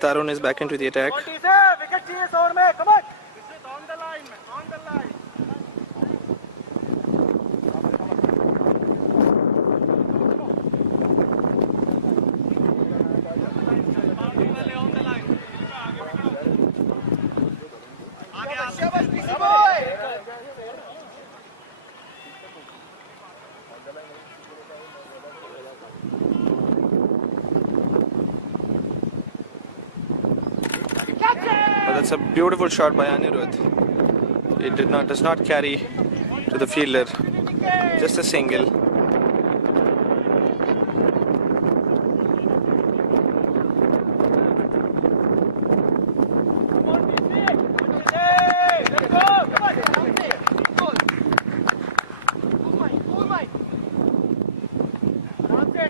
Tarun is back into the attack. That's a beautiful shot by Anirudh. It does not carry to the fielder. Just a single.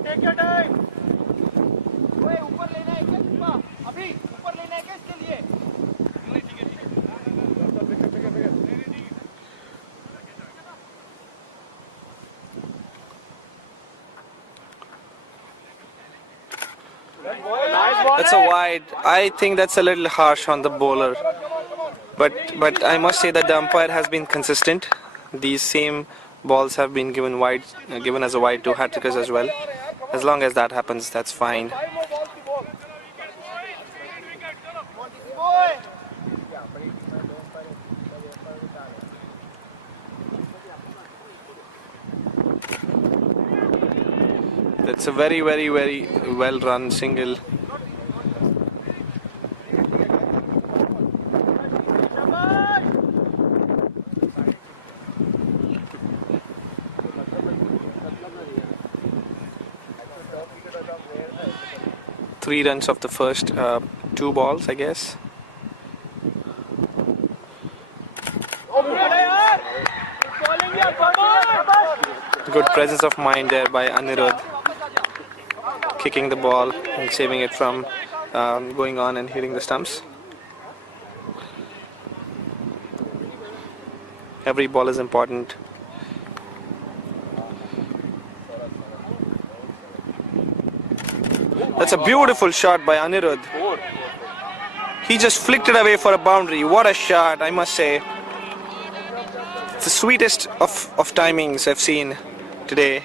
Take your time. ऊपर लेना है क्या? अभी ऊपर लेना है क्या इसके लिए? That's a wide. I think that's a little harsh on the bowler. But I must say that the umpire has been consistent. These same balls have been given as a wide to Hattrickers as well. As long as that happens, that's fine. That's a very well run single. Three runs of the first two balls, I guess. Good presence of mind there by Anirudh, kicking the ball and saving it from going on and hitting the stumps. Every ball is important. That's a beautiful shot by Anirudh. He just flicked it away for a boundary. What a shot, I must say. It's the sweetest of timings I've seen today.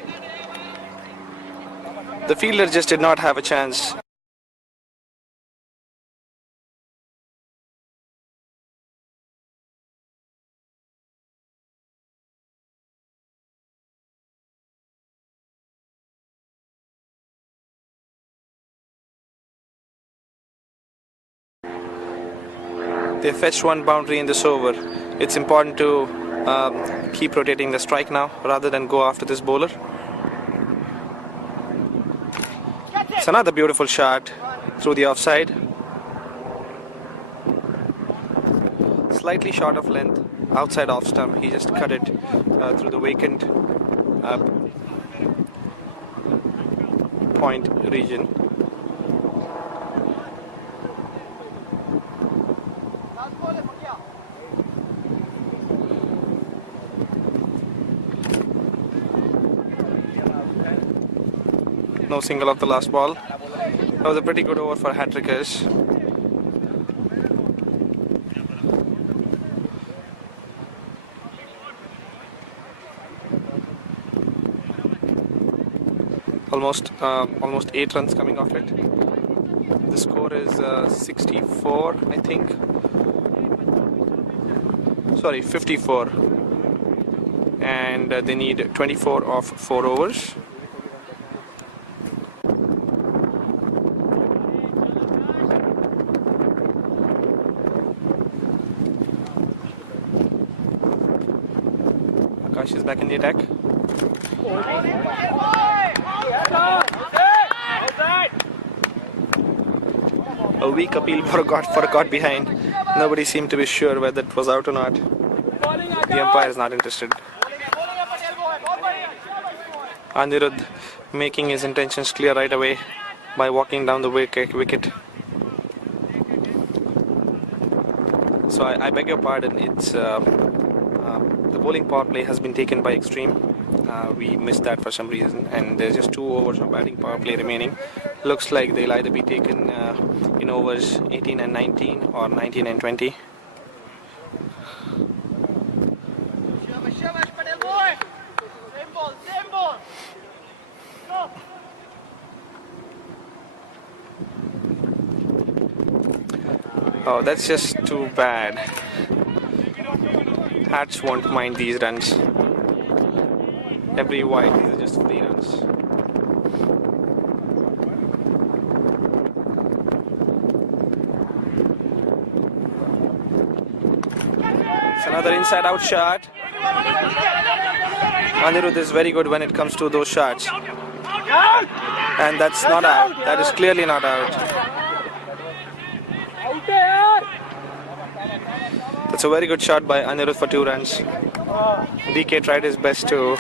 The fielder just did not have a chance. They fetched one boundary in this over. It's important to keep rotating the strike now rather than go after this bowler. It's another beautiful shot through the offside. Slightly short of length, outside off stump. He just cut it through the vacant point region. No single off the last ball. That was a pretty good over for Hattrickers. Almost 8 runs coming off it. The score is 64, I think. Sorry, 54. And they need 24 of 4 overs. Akash is back in the attack. A weak appeal for got behind. Nobody seemed to be sure whether it was out or not. The umpire is not interested. Anirudh making his intentions clear right away by walking down the wicket. So I beg your pardon. It's the bowling power play has been taken by extreme. We missed that for some reason, and there's just 2 overs of batting power play remaining. Looks like they'll either be taken in overs 18 and 19 or 19 and 20. Oh, that's just too bad. Hats won't mind these runs. Every wide, these are just 3 runs. It's another inside out shot. Anirudh is very good when it comes to those shots. And that's not out. That is clearly not out. That's a very good shot by Anirudh for 2 runs. DK tried his best to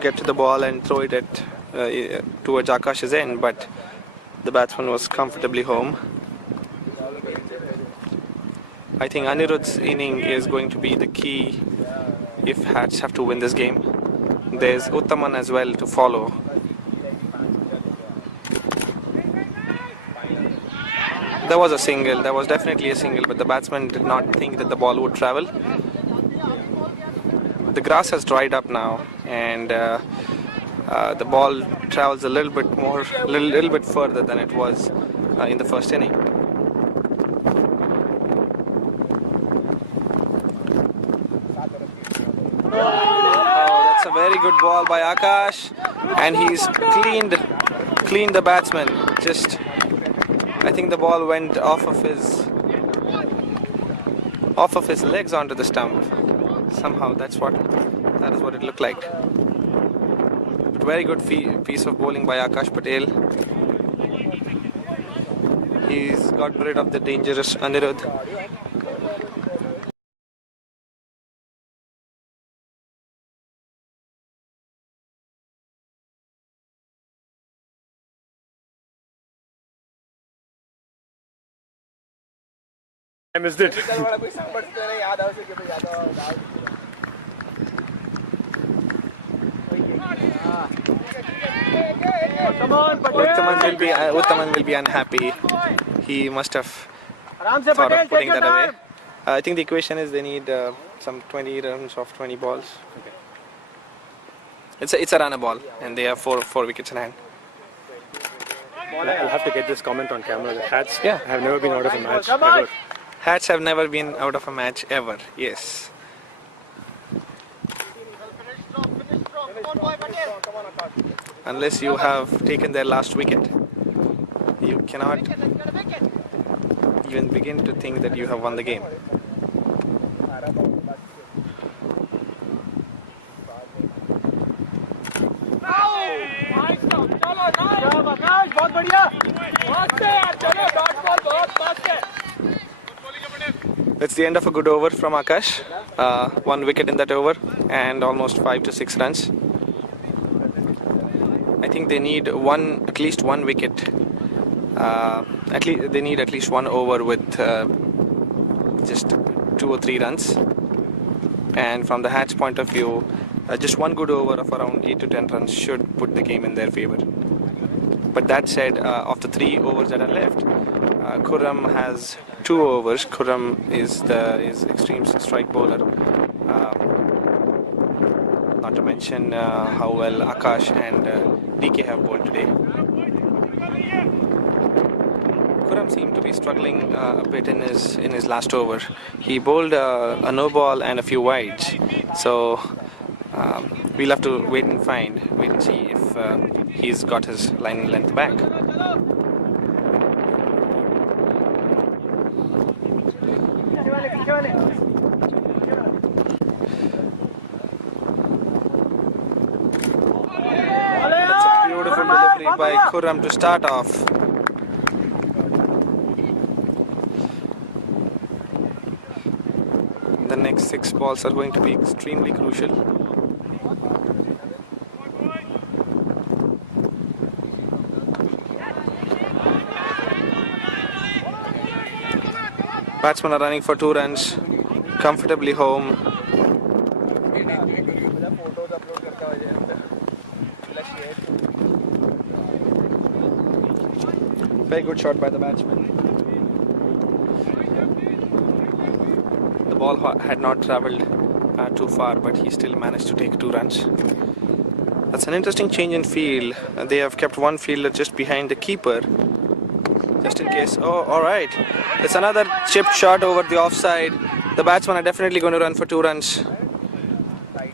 get to the ball and throw it at towards Akash's end, but the batsman was comfortably home. I think Anirudh's inning is going to be the key if Hats have to win this game. There's Uttaman as well to follow. There was a single, there was definitely a single, but the batsman did not think that the ball would travel. The grass has dried up now, and the ball travels a little bit further than it was in the first inning. Oh, that's a very good ball by Akash. and he's cleaned the batsman. Just, I think the ball went off of his legs onto the stump. Somehow that is what it looked like. Very good piece of bowling by Akash Patel. He's got rid of the dangerous Anirudh. I missed it. Uttaman will be unhappy. He must have thought of putting that away. I think the equation is they need some 20 runs off 20 balls. Okay. It's a runner ball, and they have four wickets in hand. I'll have to get this comment on camera. The Hats Yeah. have never been out of a match ever. Hats have never been out of a match ever. Yes. Unless you have taken their last wicket, you cannot even begin to think that you have won the game. बहुत बढ़िया It's the end of a good over from Akash. 1 wicket in that over and almost 5 to 6 runs. I think they need at least one wicket. They need at least 1 over with just 2 or 3 runs. And from the Hats' point of view, just 1 good over of around 8 to 10 runs should put the game in their favor. But that said, of the 3 overs that are left, Khurram has 2 overs. Khurram is extreme strike bowler. Not to mention how well Akash and DK have bowled today. Khurram seemed to be struggling a bit in his last over. He bowled a no ball and a few wides. So we'll have to wait and see if he's got his line and length back. That's a beautiful delivery by Khurram to start off. The next 6 balls are going to be extremely crucial. Batsmen are running for 2 runs, comfortably home. Very good shot by the batsman. The ball had not travelled too far, but he still managed to take 2 runs. That's an interesting change in field. They have kept one fielder just behind the keeper, just in case. Oh, alright. It's another chipped shot over the offside. The batsmen are definitely going to run for 2 runs.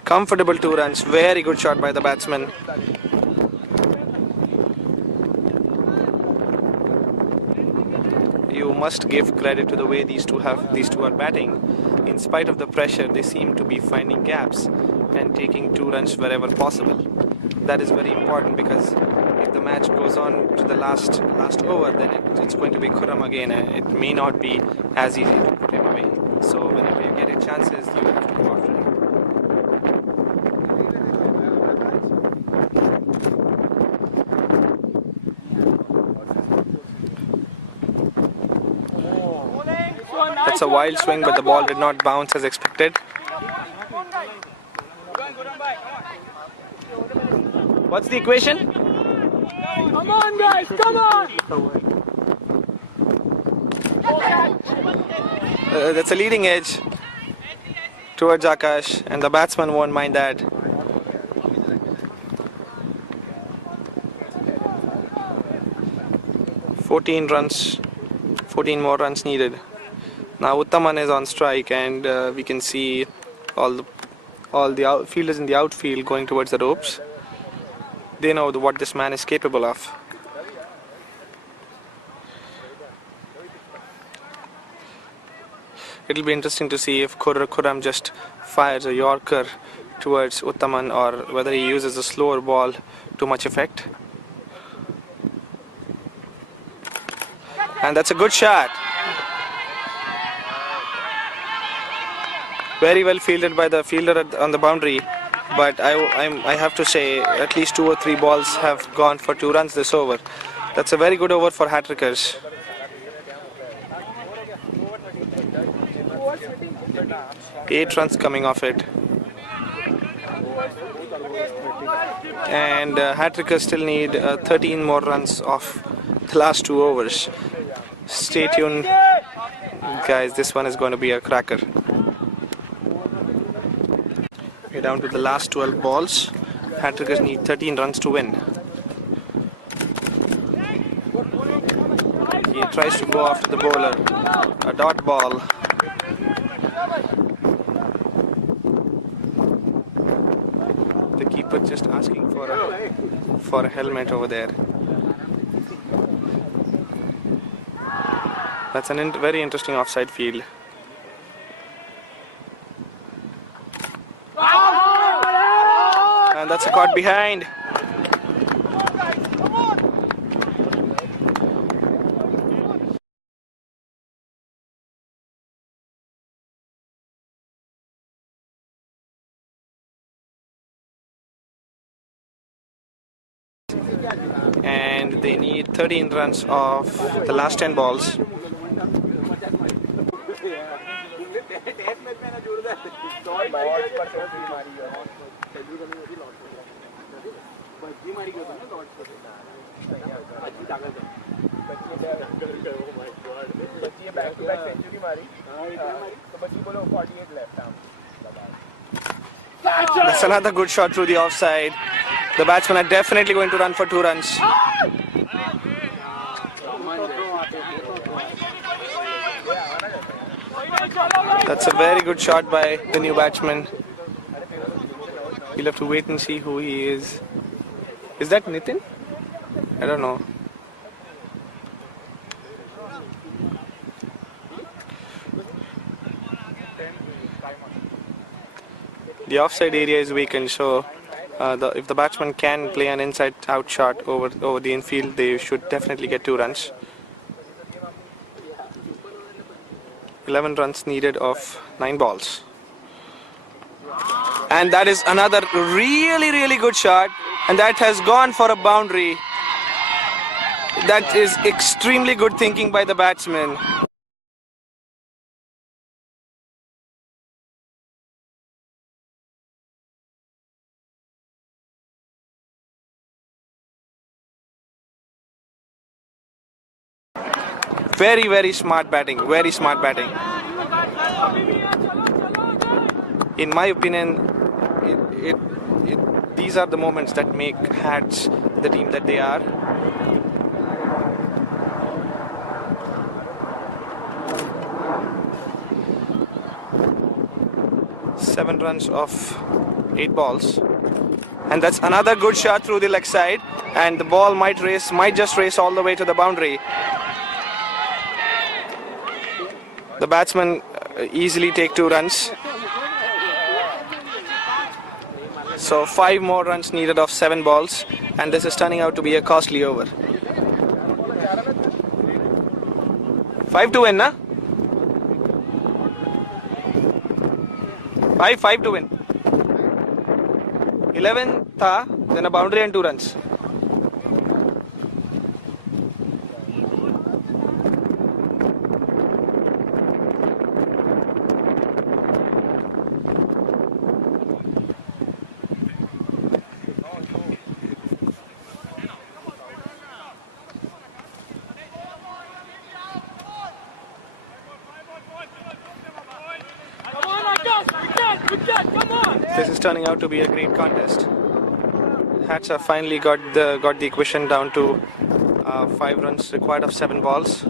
Comfortable 2 runs. Very good shot by the batsman. You must give credit to the way these two are batting. In spite of the pressure, they seem to be finding gaps and taking 2 runs wherever possible. That is very important, because if the match goes on to the last over, then it's going to be Khurram again. It may not be as easy to put him away. So whenever you get a chances, you have to go after him. That's a wild swing, but the ball did not bounce as expected. What's the equation? Come on guys, come on. That's a leading edge towards Akash, and the batsman won't mind that. $14 runs, 14 more runs needed. Now Uttaman is on strike, and we can see all the outfielders in the outfield going towards the ropes. they know what this man is capable of. It'll be interesting to see if Khurram just fires a Yorker towards Uttaman or whether he uses a slower ball to much effect. And that's a good shot. Very well fielded by the fielder on the boundary. But I have to say at least 2 or 3 balls have gone for 2 runs this over. That's a very good over for Hattrickers. 8 runs coming off it. And Hattrickers still need 13 more runs off the last 2 overs. Stay tuned, guys, this one is going to be a cracker. We're down to the last 12 balls. Hattrickers need 13 runs to win. He tries to go after the bowler. A dot ball. The keeper just asking for a helmet over there. That's a very interesting offside field. And that's a caught behind. And they need 13 runs off the last 10 balls. That's another good shot through the offside. The batsmen are definitely going to run for 2 runs. That's a very good shot by the new batsman. We'll have to wait and see who he is. Is that Nitin? I don't know. The offside area is weakened, so if the batsman can play an inside-out shot over the infield, they should definitely get 2 runs. 11 runs needed of 9 balls. And that is another really good shot, and that has gone for a boundary. That is extremely good thinking by the batsman. Very smart batting, very smart batting. In my opinion, these are the moments that make Hats the team that they are. Seven runs off 8 balls. And that's another good shot through the leg side, and the ball might just race all the way to the boundary. The batsmen easily take 2 runs. So 5 more runs needed of 7 balls, and this is turning out to be a costly over. 5 to win, na? 5 to win. 11 tha, then a boundary and 2 runs. This is turning out to be a great contest. Hats have finally got the equation down to 5 runs required of 7 balls.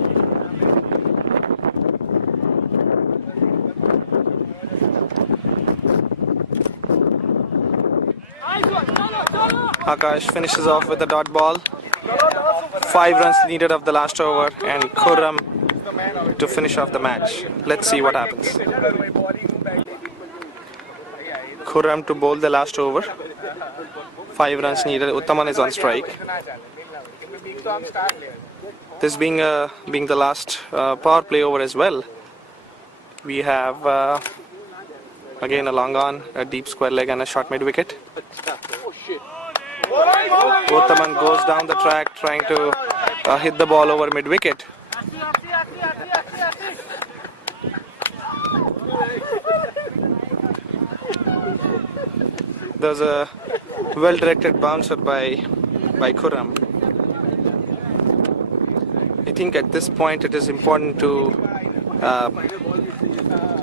Akash finishes off with the dot ball. 5 runs needed of the last over, and Khurram to finish off the match. Let's see what happens. Khurram to bowl the last over. 5 runs needed. Uttaman is on strike. This being the last power play over as well. We have again a long on, a deep square leg, and a short mid wicket. Uttaman goes down the track trying to hit the ball over mid wicket. There's a well-directed bouncer by Khurram. I think at this point it is important to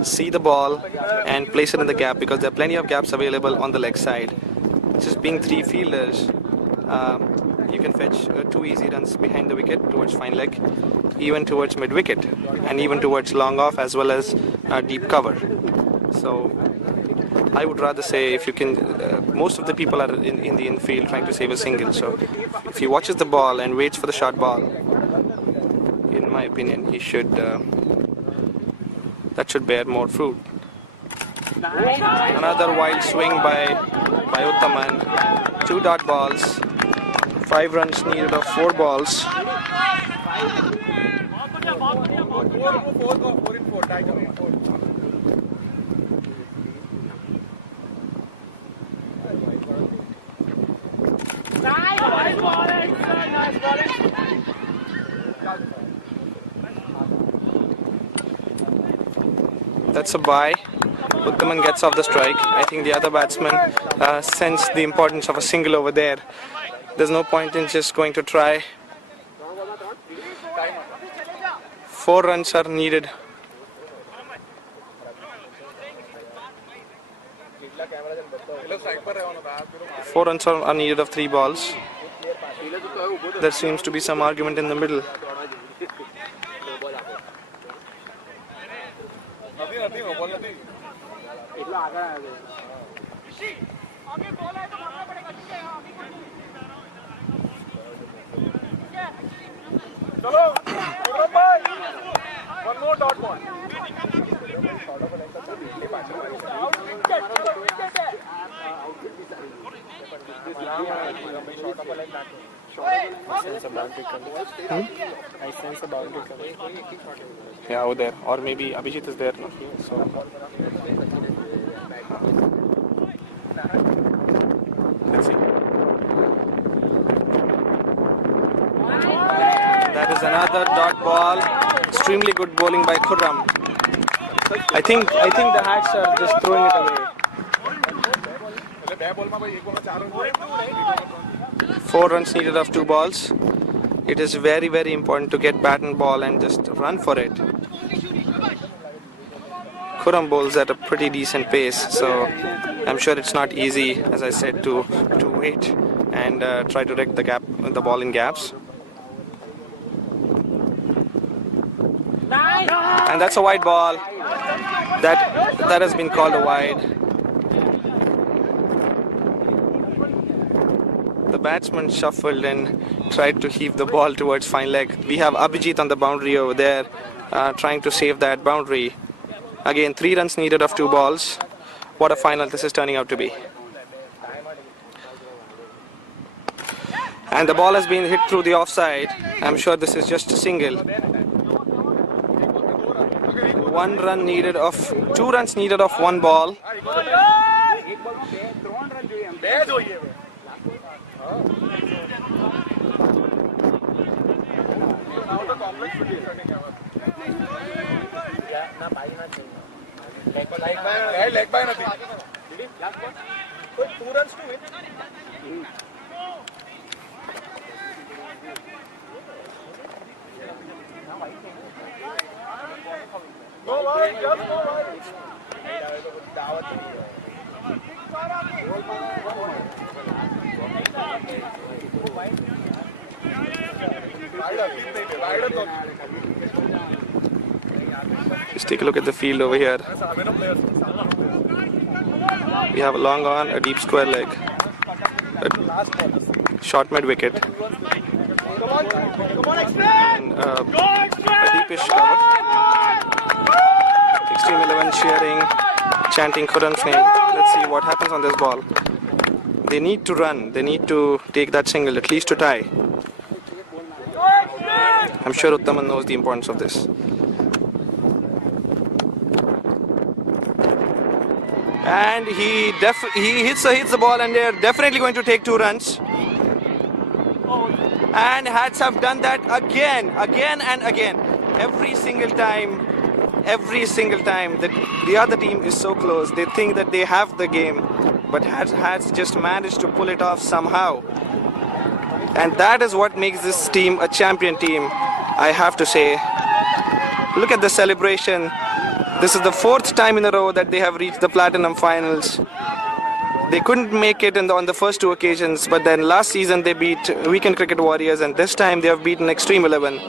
see the ball and place it in the gap, because there are plenty of gaps available on the leg side. Just being 3 fielders, you can fetch 2 easy runs behind the wicket towards fine leg, even towards mid wicket, and even towards long off as well as deep cover. So I would rather say, if you can, most of the people are in the infield trying to save a single. So if he watches the ball and waits for the short ball, in my opinion, he should. That should bear more fruit. Another wild swing by Uttaman. 2 dot balls. 5 runs needed of 4 balls. That's a bye. Uttaman gets off the strike. I think the other batsman sensed the importance of a single over there. There's no point in just going to try. 4 runs are needed. 4 runs are needed of 3 balls. There seems to be some argument in the middle. One more dot ball. I sense a boundary coming. Yeah, over there. Or maybe Abhijit is there. No? So, let's see. That is another dot ball. Extremely good bowling by Khurram. I think the Hats are just throwing it away. 4 runs needed of 2 balls. It is very, very important to get bat and ball and just run for it. Khurram bowls at a pretty decent pace, so I'm sure it's not easy, as I said, to wait and try to wreck the ball in gaps. And that's a wide ball. That has been called a wide. The batsman shuffled and tried to heave the ball towards fine leg. We have Abhijit on the boundary over there, trying to save that boundary. Again, 3 runs needed of 2 balls. What a final this is turning out to be. And the ball has been hit through the offside. I'm sure this is just a single. 1 run needed of 2 runs needed of 1 ball. Leg by nothing. 2 runs to win. Go wide, just go wide. Let's take a look at the field over here. We have a long on, a deep square leg. Short mid wicket. And, a deepish cover. Extreme 11 cheering, chanting Quran's name. Let's see what happens on this ball. They need to run. They need to take that single, at least to tie. I'm sure Uttaman knows the importance of this. And he hits the ball, and they're definitely going to take 2 runs. And Hats have done that again and again. Every single time. The other team is so close. They think that they have the game, but Hats just managed to pull it off somehow. And that is what makes this team a champion team, I have to say. Look at the celebration. This is the 4th time in a row that they have reached the Platinum Finals. They couldn't make it on the first 2 occasions, but then last season they beat Weekend Cricket Warriors, and this time they have beaten Extreme 11.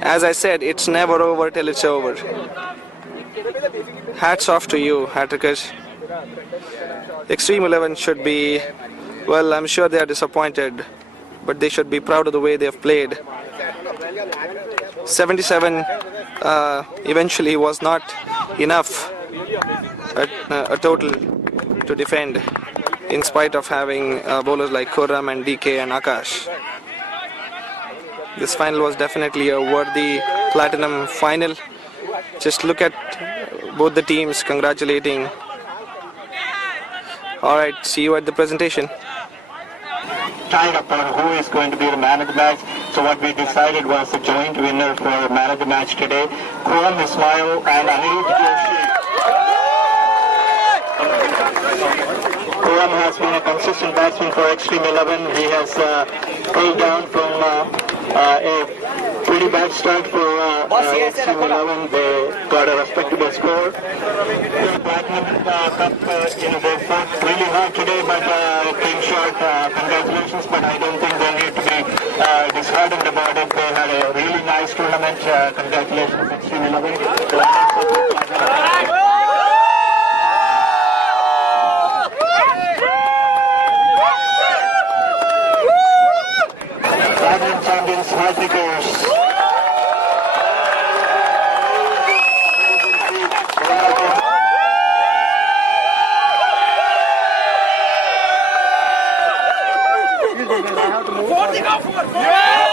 As I said, it's never over till it's over. Hats off to you, Hattrickers. Extreme 11 should be, well, I'm sure they are disappointed, but they should be proud of the way they have played. 77 eventually was not enough a total to defend, in spite of having bowlers like Khurram and DK and Akash. This final was definitely a worthy Platinum final. Just look at both the teams congratulating. Alright, see you at the presentation. Tied upon who is going to be the man of the match. So what we decided was the joint winner for man of the match today, Khurram Ismail and Anirudh Joshi. Khurram has been a consistent batsman for Extreme 11. He has pulled down from a pretty bad start for Extreme 11. They got a respectable score. Platinum Cup, they fought really hard today, but came short. Congratulations, but I don't think they need to be disheartened about it. They had a really nice tournament. Congratulations, Extreme 11. Champions, Hattrickers. Yeah!